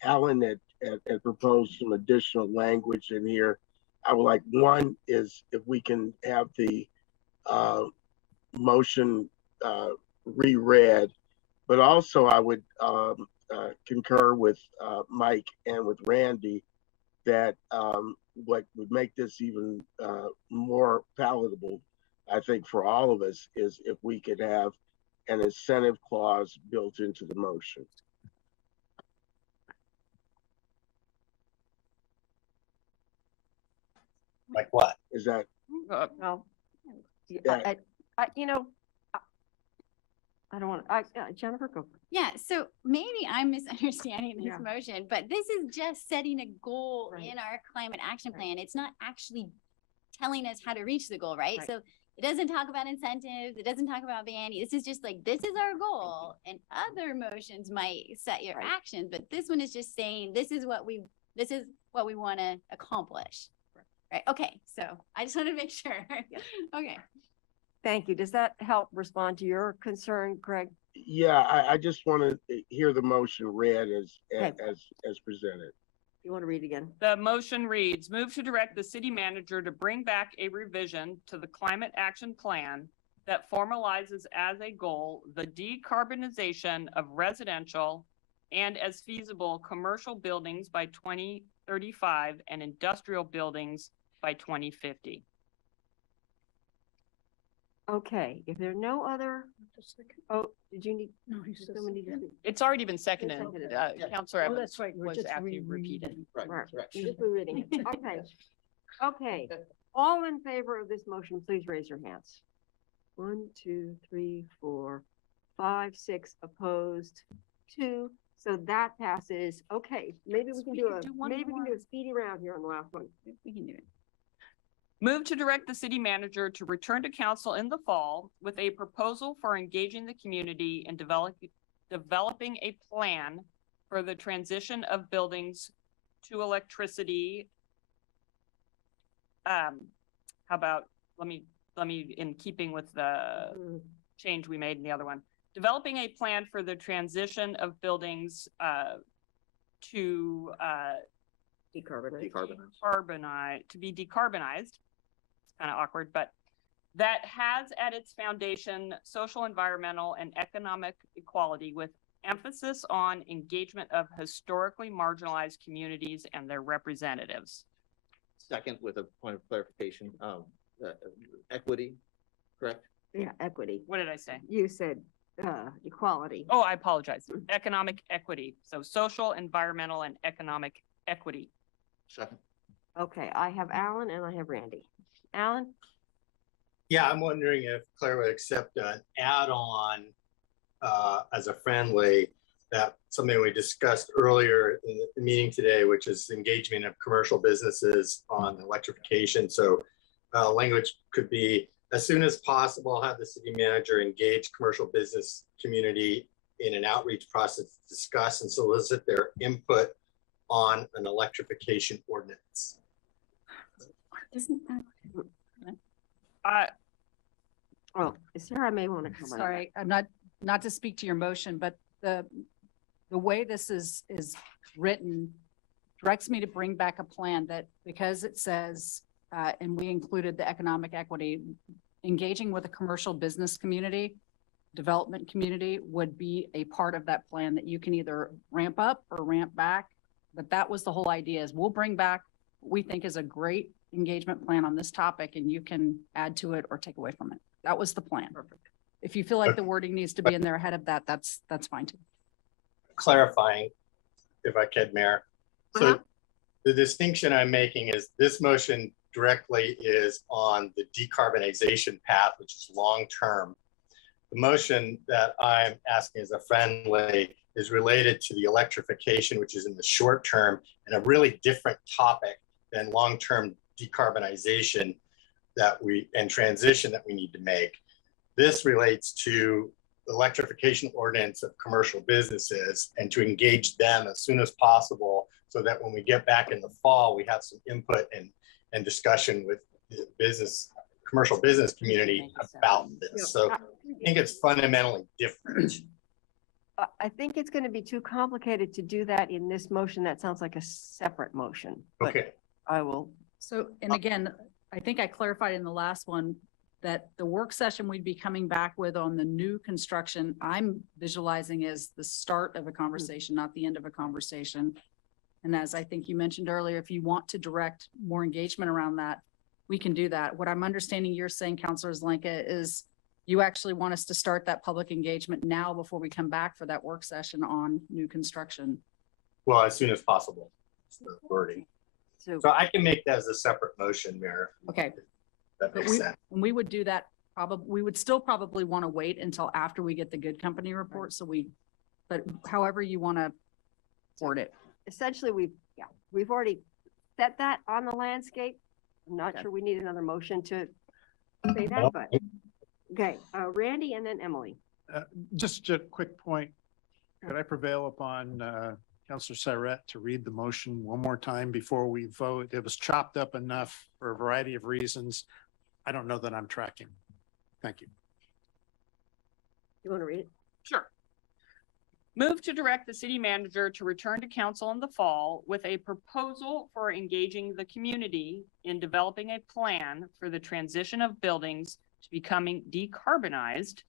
Alan had proposed some additional language in here. I would like, one is if we can have the motion reread, but also I would concur with Mike and with Randy that what would make this even more palatable, I think, for all of us is if we could have an incentive clause built into the motion. Like what? Is that? Well, Yeah. I don't want to, Jennifer, go. Yeah, so maybe I'm misunderstanding this Yeah. motion, but this is just setting a goal Right. in our climate action Right. plan. It's not actually telling us how to reach the goal, right? Right. So it doesn't talk about incentives. It doesn't talk about banning. This is just like, this is our goal. And other motions might set your Right. actions, but this one is just saying, this is what we want to accomplish. Right? Okay, so I just want to make sure. Okay. thank you. Does that help respond to your concern, Greg? Yeah, I just want to hear the motion read Okay. as presented. You want to read again? The motion reads, move to direct the city manager to bring back a revision to the climate action plan that formalizes as a goal the decarbonization of residential and as feasible commercial buildings by 2035 and industrial buildings by 2050. Okay, if there are no other, oh, did you need? No, he did says someone need to second. speak? It's already been seconded. seconded. Counselor Oh, Evans that's right. We're was just after you repeated. rereading. Right, Right. correct. Just rereading it. Okay. Okay. All in favor of this motion, please raise your hands. 1, 2, 3, 4, 5, 6 opposed, 2. So that passes. Okay, maybe we can do a speedy round here on the last one. We can do it. Move to direct the city manager to return to council in the fall with a proposal for engaging the community and developing a plan for the transition of buildings to electricity. How about, let me, in keeping with the change we made in the other one, developing a plan for the transition of buildings, to, to be decarbonized. It's kind of awkward, but that has at its foundation social, environmental, and economic equality with emphasis on engagement of historically marginalized communities and their representatives. Second, with a point of clarification, equity, correct? Yeah, equity. What did I say? You said equality. Oh, I apologize. Economic equity. So social, environmental, and economic equity. Second. Okay, I have Alan and I have Randy. Alan? Yeah, I'm wondering if Claire would accept an add-on as a friendly, that something we discussed earlier in the meeting today, which is engagement of commercial businesses on electrification. So language could be, as soon as possible, have the city manager engage commercial business community in an outreach process to discuss and solicit their input on an electrification ordinance. Isn't that? Oh, Sarah may want to come on. Sorry, I'm not to speak to your motion, but the way this is written directs me to bring back a plan that, because it says, and we included the economic equity, engaging with a commercial business community, development community would be a part of that plan that you can either ramp up or ramp back. But that was the whole idea, is we'll bring back what we think is a great engagement plan on this topic, and you can add to it or take away from it. That was the plan. Perfect. If you feel like the wording needs to be in there ahead of that, that's fine too. Clarifying, if I could, Mayor. So the distinction I'm making is this motion directly is on the decarbonization path, which is long-term. The motion that I'm asking as a friendly is related to the electrification, which is in the short term, and a really different topic than long-term decarbonization and transition that we need to make. This relates to electrification ordinance of commercial businesses and to engage them as soon as possible so that when we get back in the fall, we have some input and discussion with the commercial business community about this. So I think it's fundamentally different. I think it's going to be too complicated to do that in this motion. That sounds like a separate motion. But Okay. I will. So, and again, I think I clarified in the last one that the work session we'd be coming back with on the new construction, I'm visualizing as the start of a conversation, not the end of a conversation. And as I think you mentioned earlier, if you want to direct more engagement around that, we can do that. What I'm understanding you're saying, Councilor Zelenka, is you actually want us to start that public engagement now before we come back for that work session on new construction. Well, as soon as possible, is the wording. So I can make that as a separate motion, Mayor. Okay. That makes sense. And we would do that we would still probably want to wait until after we get the good company report. So but however you want to word it. Essentially, we've already set that on the landscape. I'm not sure we need another motion to say that, but okay, Randy and then Emily. Just a quick point. Could I prevail upon Councilor Saret to read the motion one more time before we vote? It was chopped up enough for a variety of reasons. I don't know that I'm tracking. Thank you. You want to read it? Sure. Move to direct the city manager to return to council in the fall with a proposal for engaging the community in developing a plan for the transition of buildings to becoming decarbonized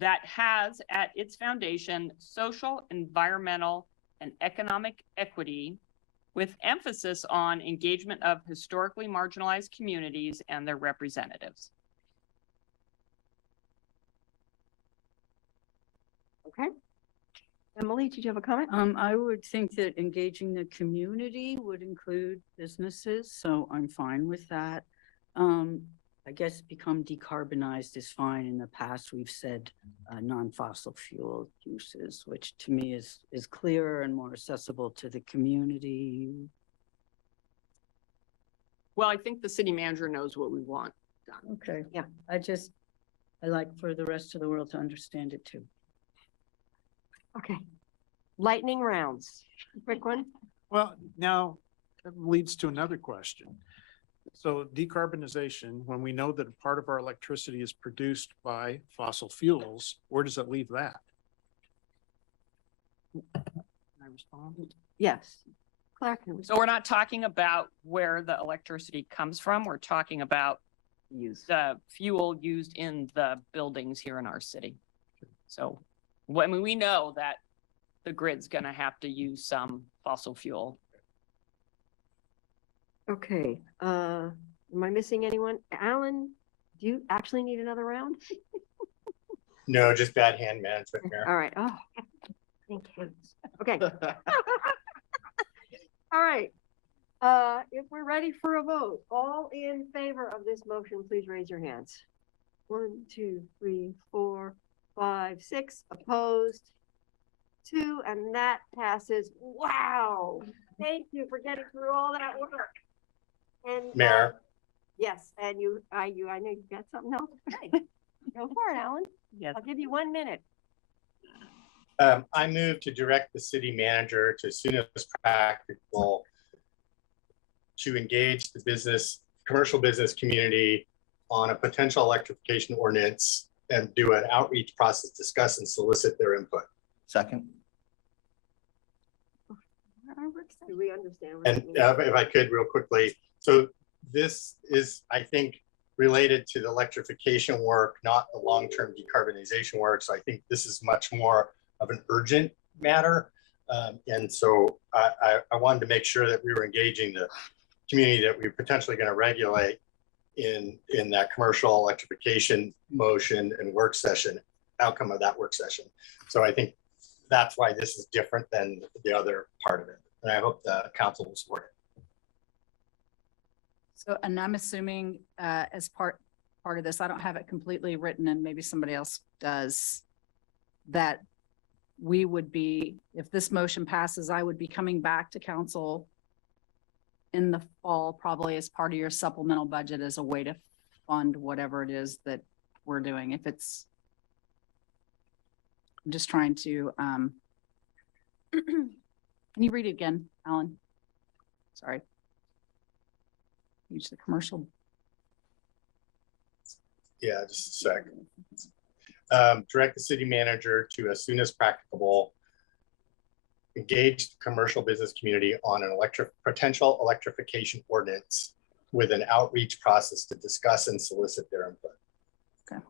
that has at its foundation social, environmental, and economic equity, with emphasis on engagement of historically marginalized communities and their representatives. Okay. Emily, did you have a comment? I would think that engaging the community would include businesses, so I'm fine with that. I guess become decarbonized is fine. In the past, we've said non-fossil fuel uses, which to me is clearer and more accessible to the community. Well, I think the city manager knows what we want done. Okay. Yeah. I like for the rest of the world to understand it too. Okay. Lightning rounds. Quick one. Well, now that leads to another question. So decarbonization, when we know that a part of our electricity is produced by fossil fuels, where does it leave that? Can I respond? Yes. Claire, can we? So we're not talking about where the electricity comes from. We're talking about Use. the fuel used in the buildings here in our city. So when we know that the grid's gonna have to use some fossil fuel. Okay, am I missing anyone? Alan, do you actually need another round? No, just bad hand management, Mayor. All right, oh, thank you. Okay. All right, if we're ready for a vote, all in favor of this motion, please raise your hands. 1, 2, 3, 4, 5, 6, opposed, 2, and that passes. Wow, thank you for getting through all that work. And Mayor. yes, and I know you've got something else to say. Go for it, Alan. Yes. I'll give you 1 minute. I move to direct the city manager to, as soon as practical, to engage the commercial business community on a potential electrification ordinance and do an outreach process, discuss and solicit their input. Second. Do we understand? what And it means? if I could real quickly, so this is, I think, related to the electrification work, not the long-term decarbonization work. So I think this is much more of an urgent matter. And so I wanted to make sure that we were engaging the community that we're potentially going to regulate in that commercial electrification motion and work session, outcome of that work session. So I think that's why this is different than the other part of it. And I hope the council will support it. So, and I'm assuming as part of this, I don't have it completely written and maybe somebody else does, that we would be, if this motion passes, I would be coming back to council in the fall, probably as part of your supplemental budget as a way to fund whatever it is that we're doing. If it's, I'm just trying to, can you read it again, Alan? Sorry. Use the commercial. Yeah, just a sec. Direct the city manager to, as soon as practicable, engage the commercial business community on an potential electrification ordinance with an outreach process to discuss and solicit their input. Okay.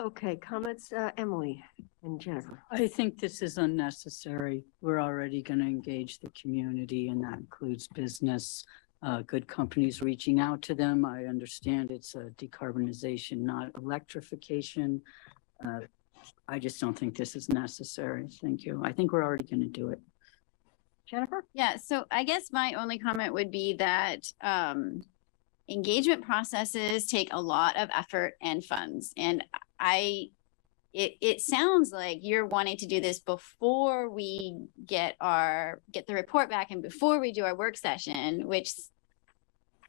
Okay, comments, Emily and Jennifer. I think this is unnecessary. We're already going to engage the community, and that includes business, good companies reaching out to them. I understand it's a decarbonization, not electrification. I just don't think this is necessary. Thank you. I think we're already going to do it. Jennifer? Yeah, so I guess my only comment would be that engagement processes take a lot of effort and funds. And it sounds like you're wanting to do this before we get the report back and before we do our work session, which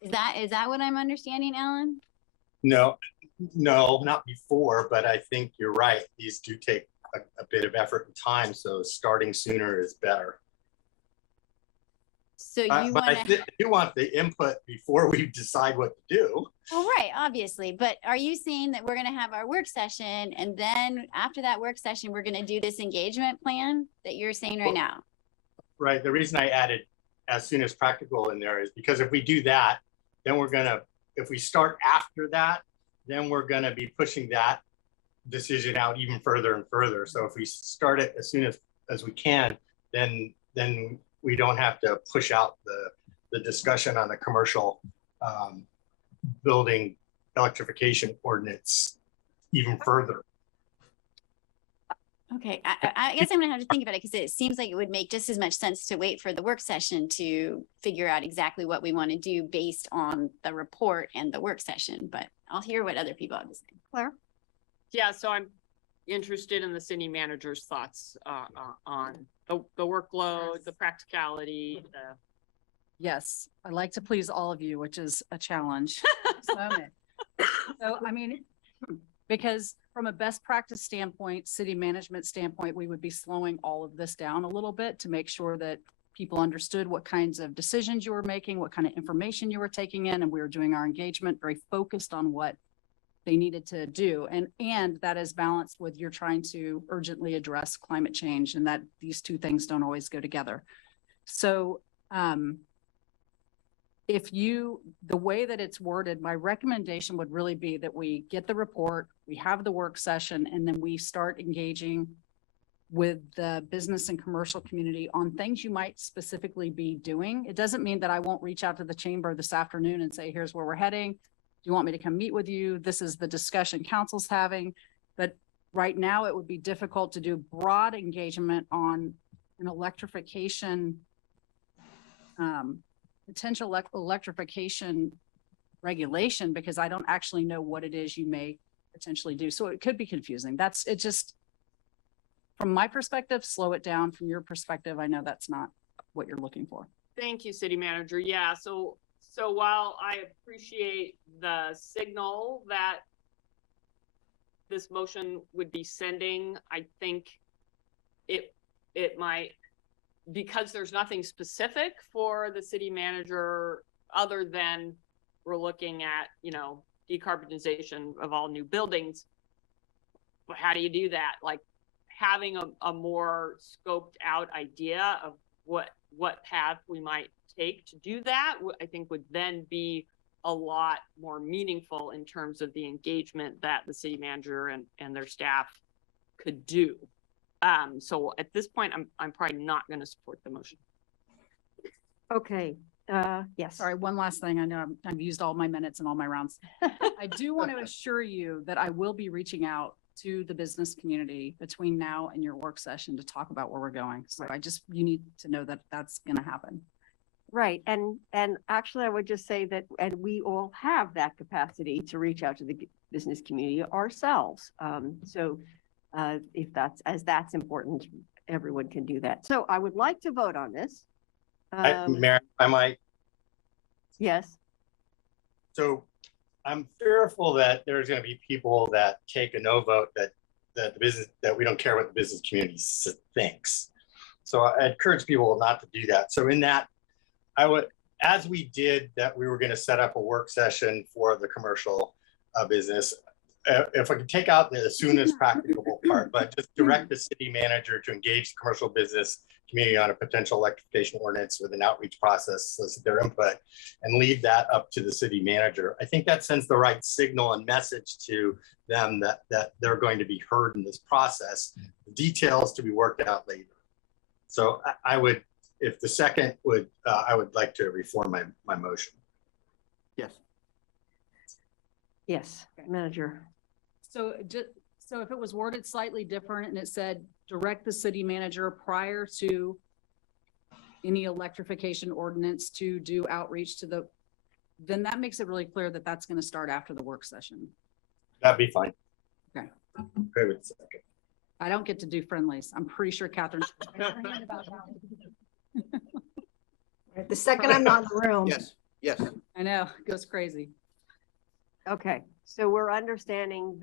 is that what I'm understanding, Alan? No, not before, but I think you're right. These do take a bit of effort and time. So starting sooner is better. So you But want to, you want the input before we decide what to do. well, right, obviously, but are you saying that we're going to have our work session and then after that work session, we're going to do this engagement plan that you're saying right Well, now? Right. The reason I added as soon as practical in there is because if we do that, then if we start after that, then we're gonna be pushing that decision out even further and further. So if we start it as soon as we can, then we don't have to push out the discussion on the commercial building electrification ordinance even further. Okay, I guess I'm gonna have to think about it because it seems like it would make just as much sense to wait for the work session to figure out exactly what we want to do based on the report and the work session, but I'll hear what other people have to say. Claire? Yeah, so I'm interested in the city manager's thoughts on the workload, the practicality, the. Yes, I like to please all of you, which is a challenge. So, I mean, because from a best practice standpoint, city management standpoint, we would be slowing all of this down a little bit to make sure that people understood what kinds of decisions you were making, what kind of information you were taking in, and we were doing our engagement very focused on what they needed to do. And that is balanced with you're trying to urgently address climate change and that these two things don't always go together. So, the way that it's worded, my recommendation would really be that we get the report, we have the work session, and then we start engaging with the business and commercial community on things you might specifically be doing. It doesn't mean that I won't reach out to the chamber this afternoon and say, here's where we're heading. Do you want me to come meet with you? This is the discussion council's having. But right now it would be difficult to do broad engagement on an electrification potential electrification regulation because I don't actually know what it is you may potentially do. So it could be confusing. It just, from my perspective, slow it down. From your perspective, I know that's not what you're looking for. Thank you, city manager. Yeah, so while I appreciate the signal that this motion would be sending, I think it might, because there's nothing specific for the city manager other than we're looking at, decarbonization of all new buildings. But how do you do that? Like having a more scoped out idea of what path we might take to do that, I think would then be a lot more meaningful in terms of the engagement that the city manager and their staff could do. So at this point, I'm probably not going to support the motion. Okay, yes. Sorry, one last thing. I know I've used all my minutes and all my rounds. I do want to assure you that I will be reaching out to the business community between now and your work session to talk about where we're going. So you need to know that that's going to happen. Right. And actually, I would just say that, and we all have that capacity to reach out to the business community ourselves. If that's important, everyone can do that. So I would like to vote on this. Mayor, I might. Yes. So I'm fearful that there's going to be people that take a no vote that we don't care what the business community thinks. So I encourage people not to do that. So in that, I would, as we did that, we were going to set up a work session for the commercial business. If I could take out the as soon as practicable part, but just direct the city manager to engage the commercial business community on a potential electrification ordinance with an outreach process, solicit their input, and leave that up to the city manager. I think that sends the right signal and message to them that they're going to be heard in this process. The details to be worked out later. So I would, if the second would, I would like to reform my motion. Yes. Yes, manager. So if it was worded slightly different and it said direct the city manager prior to any electrification ordinance to do outreach to then that makes it really clear that that's going to start after the work session. That'd be fine. Okay. Okay with the second. I don't get to do friendlies. I'm pretty sure Catherine. The second I'm not in the room. Yes, yes. I know, it goes crazy. Okay, so we're understanding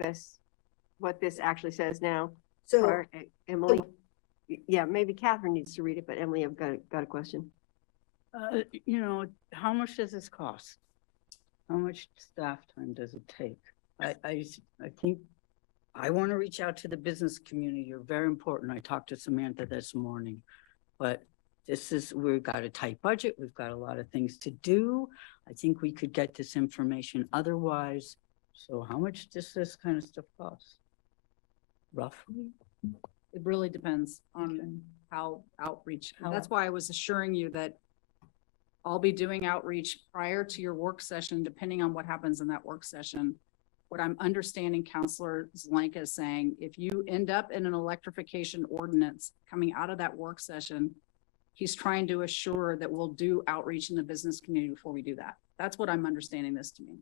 what this actually says now. So Or, Emily, yeah, maybe Catherine needs to read it, but Emily, I've got a question. You know, how much does this cost? How much staff time does it take? I think I want to reach out to the business community. You're very important. I talked to Samantha this morning, but we've got a tight budget. We've got a lot of things to do. I think we could get this information otherwise. So how much does this kind of stuff cost? Roughly? It really depends on how outreach, and that's why I was assuring you that I'll be doing outreach prior to your work session, depending on what happens in that work session. What I'm understanding Counselor Zelenka is saying, if you end up in an electrification ordinance coming out of that work session, he's trying to assure that we'll do outreach in the business community before we do that. That's what I'm understanding this to mean.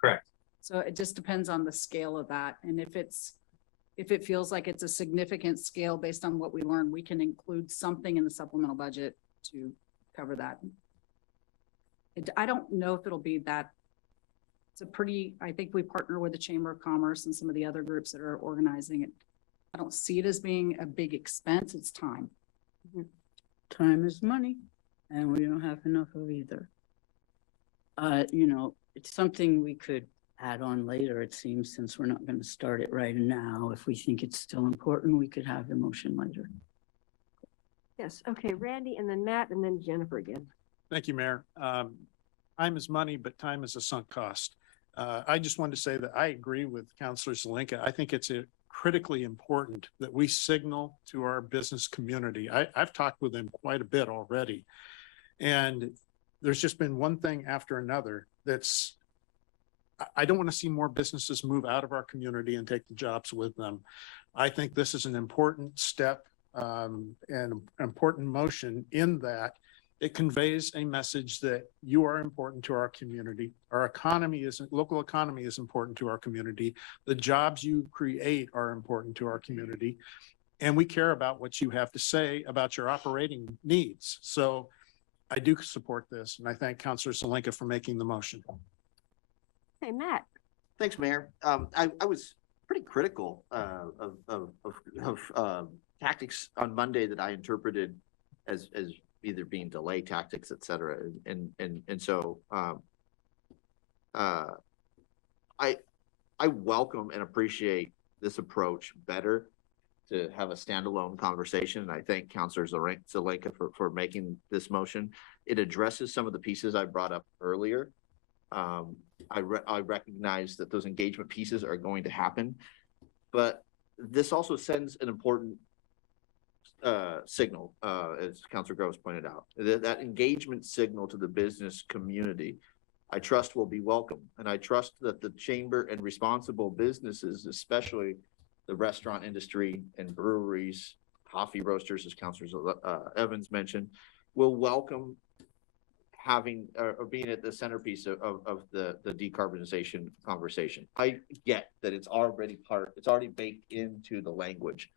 Correct. So it just depends on the scale of that. And if it feels like it's a significant scale based on what we learned, we can include something in the supplemental budget to cover that. I don't know if it'll be that. I think we partner with the Chamber of Commerce and some of the other groups that are organizing it. I don't see it as being a big expense. It's time. Time is money, and we don't have enough of either. You know, it's something we could add on later, it seems, since we're not going to start it right now. If we think it's still important, we could have the motion later. Yes, okay, Randy, and then Matt, and then Jennifer again. Thank you, Mayor. Time is money, but time is a sunk cost. I just wanted to say that I agree with Councilor Zelenka. I think it's critically important that we signal to our business community. I've talked with them quite a bit already, and there's just been one thing after another that's, I don't want to see more businesses move out of our community and take the jobs with them. I think this is an important step and important motion in that it conveys a message that you are important to our community. Our local economy is important to our community. The jobs you create are important to our community. And we care about what you have to say about your operating needs. So I do support this, and I thank Councilor Zelenka for making the motion. Hey, Matt. Thanks, Mayor. I was pretty critical of tactics on Monday that I interpreted as either being delay tactics, et cetera. And so I welcome and appreciate this approach better to have a standalone conversation. And I thank Councilor Zelenka for making this motion. It addresses some of the pieces I brought up earlier. I recognize that those engagement pieces are going to happen, but this also sends an important signal, as Councilor Groves pointed out, that engagement signal to the business community, I trust will be welcome. And I trust that the chamber and responsible businesses, especially the restaurant industry and breweries, coffee roasters, as Councilor Evans mentioned, will welcome having or being at the centerpiece of the decarbonization conversation. I get that it's already baked into the language.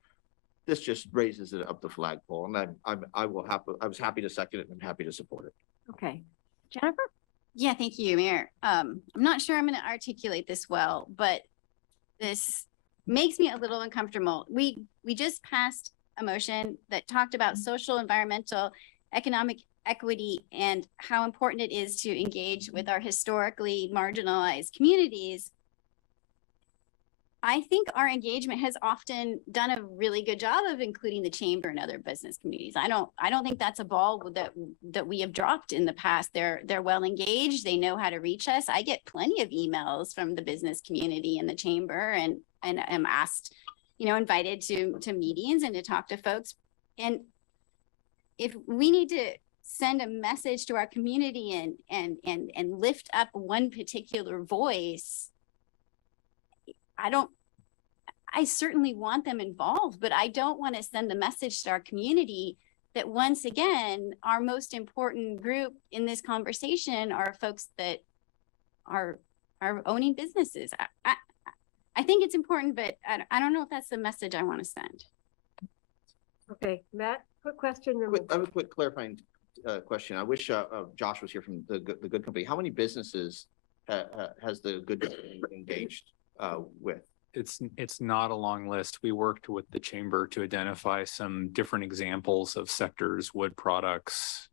This just raises it up the flagpole, and I was happy to second it and I'm happy to support it. Okay, Jennifer? Yeah, thank you, Mayor. I'm not sure I'm going to articulate this well, but this makes me a little uncomfortable. We just passed a motion that talked about social, environmental, economic equity, and how important it is to engage with our historically marginalized communities. I think our engagement has often done a really good job of including the chamber and other business communities. I don't think that's a ball that we have dropped in the past. They're well engaged. They know how to reach us. I get plenty of emails from the business community and the chamber, and am asked, invited to meetings and to talk to folks. And if we need to send a message to our community and lift up one particular voice, I certainly want them involved, but I don't want to send the message to our community that, once again, our most important group in this conversation are folks that are owning businesses. I think it's important, but I don't know if that's the message I want to send. Okay, Matt, quick question. I have a quick clarifying question. I wish Josh was here from the Good Company. How many businesses has the Good Company engaged with? it's not a long list. We worked with the chamber to identify some different examples of sectors, wood products,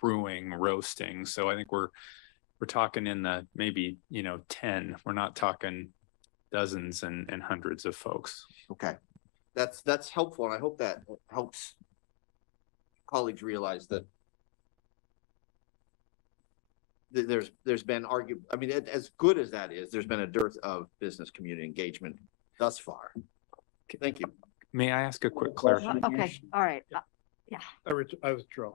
brewing, roasting. So I think we're talking in the maybe, 10. We're not talking dozens and hundreds of folks. Okay, that's helpful, and I hope that helps colleagues realize that there's been as good as that is, there's been a dearth of business community engagement thus far. Thank you. May I ask a quick clarification? Okay, all right. Yeah. I withdraw.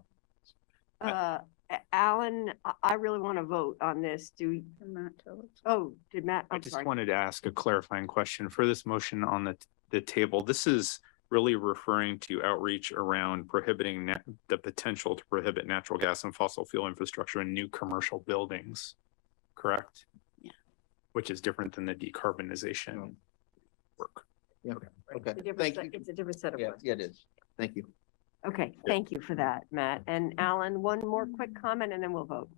Alan, I really want to vote on this. Oh, did Matt? I I'm just sorry. wanted to ask a clarifying question for this motion on the table. This is really referring to outreach around prohibiting the potential to prohibit natural gas and fossil fuel infrastructure in new commercial buildings, correct? Yeah. Which is different than the decarbonization work. Yeah. Okay. Thank Thank you. It's a different set of Yeah, questions. yeah, it is. Thank you. Okay, thank you for that, Matt. And Alan, one more quick comment and then we'll vote.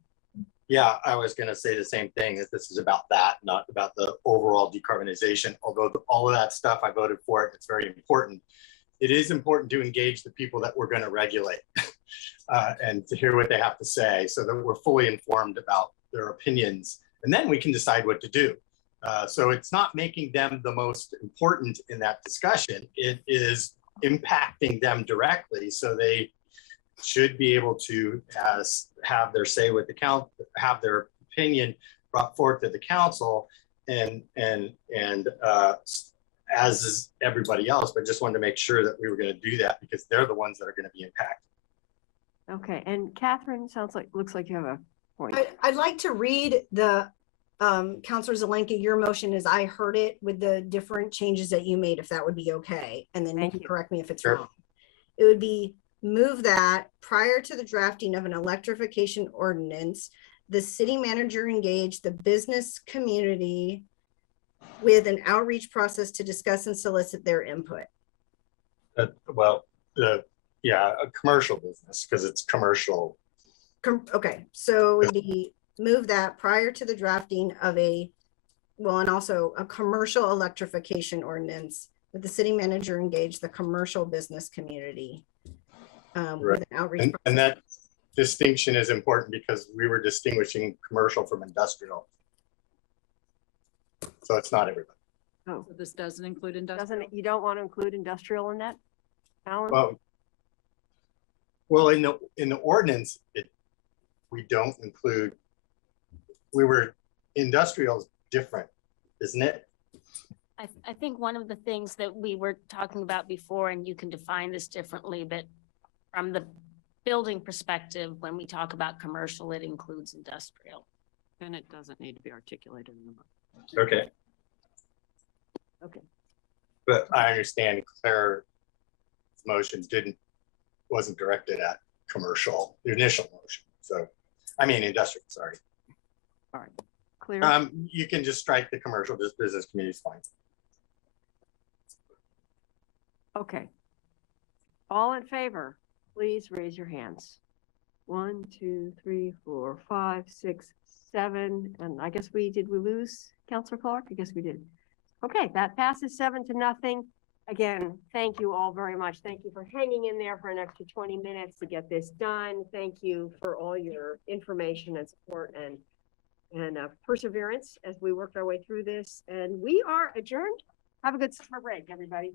Yeah, I was gonna say the same thing, that this is about that, not about the overall decarbonization, although all of that stuff I voted for it, it's very important. It is important to engage the people that we're gonna regulate and to hear what they have to say so that we're fully informed about their opinions, and then we can decide what to do. So it's not making them the most important in that discussion. It is impacting them directly, so they should be able to have their say with the council, have their opinion brought forth to the council, and as is everybody else. But just wanted to make sure that we were going to do that because they're the ones that are going to be impacted. Okay, and Catherine, looks like you have a point. I'd like to read the Counselor Zelenka, your motion as I heard it with the different changes that you made, if that would be okay. And then you Thank can you. correct me if it's Sure. wrong. It would be move that prior to the drafting of an electrification ordinance, the city manager engage the business community with an outreach process to discuss and solicit their input. Yeah, a commercial business because it's commercial. Okay, so it would be move that prior to the drafting of and also a commercial electrification ordinance, that the city manager engage the commercial business community with an outreach. And that distinction is important because we were distinguishing commercial from industrial. So it's not everybody. Oh, So this doesn't include industrial? you don't want to include industrial in that, Alan? Well, in the ordinance, we don't include. Industrial is different, isn't it? I think one of the things that we were talking about before, and you can define this differently, but from the building perspective, when we talk about commercial, it includes industrial. And it doesn't need to be articulated in the motion. Okay. Okay. But I understand Claire's motion wasn't directed at commercial, the initial motion. So, I mean, industrial, sorry. All right, clear? You can just strike the commercial, just business community is fine. Okay. All in favor, please raise your hands. 1, 2, 3, 4, 5, 6, 7, and I guess did we lose Councilor Clark? I guess we did. Okay, that passes 7-0. Again, thank you all very much. Thank you for hanging in there for an extra 20 minutes to get this done. Thank you for all your information and support and perseverance as we worked our way through this. And we are adjourned. Have a good summer break, everybody.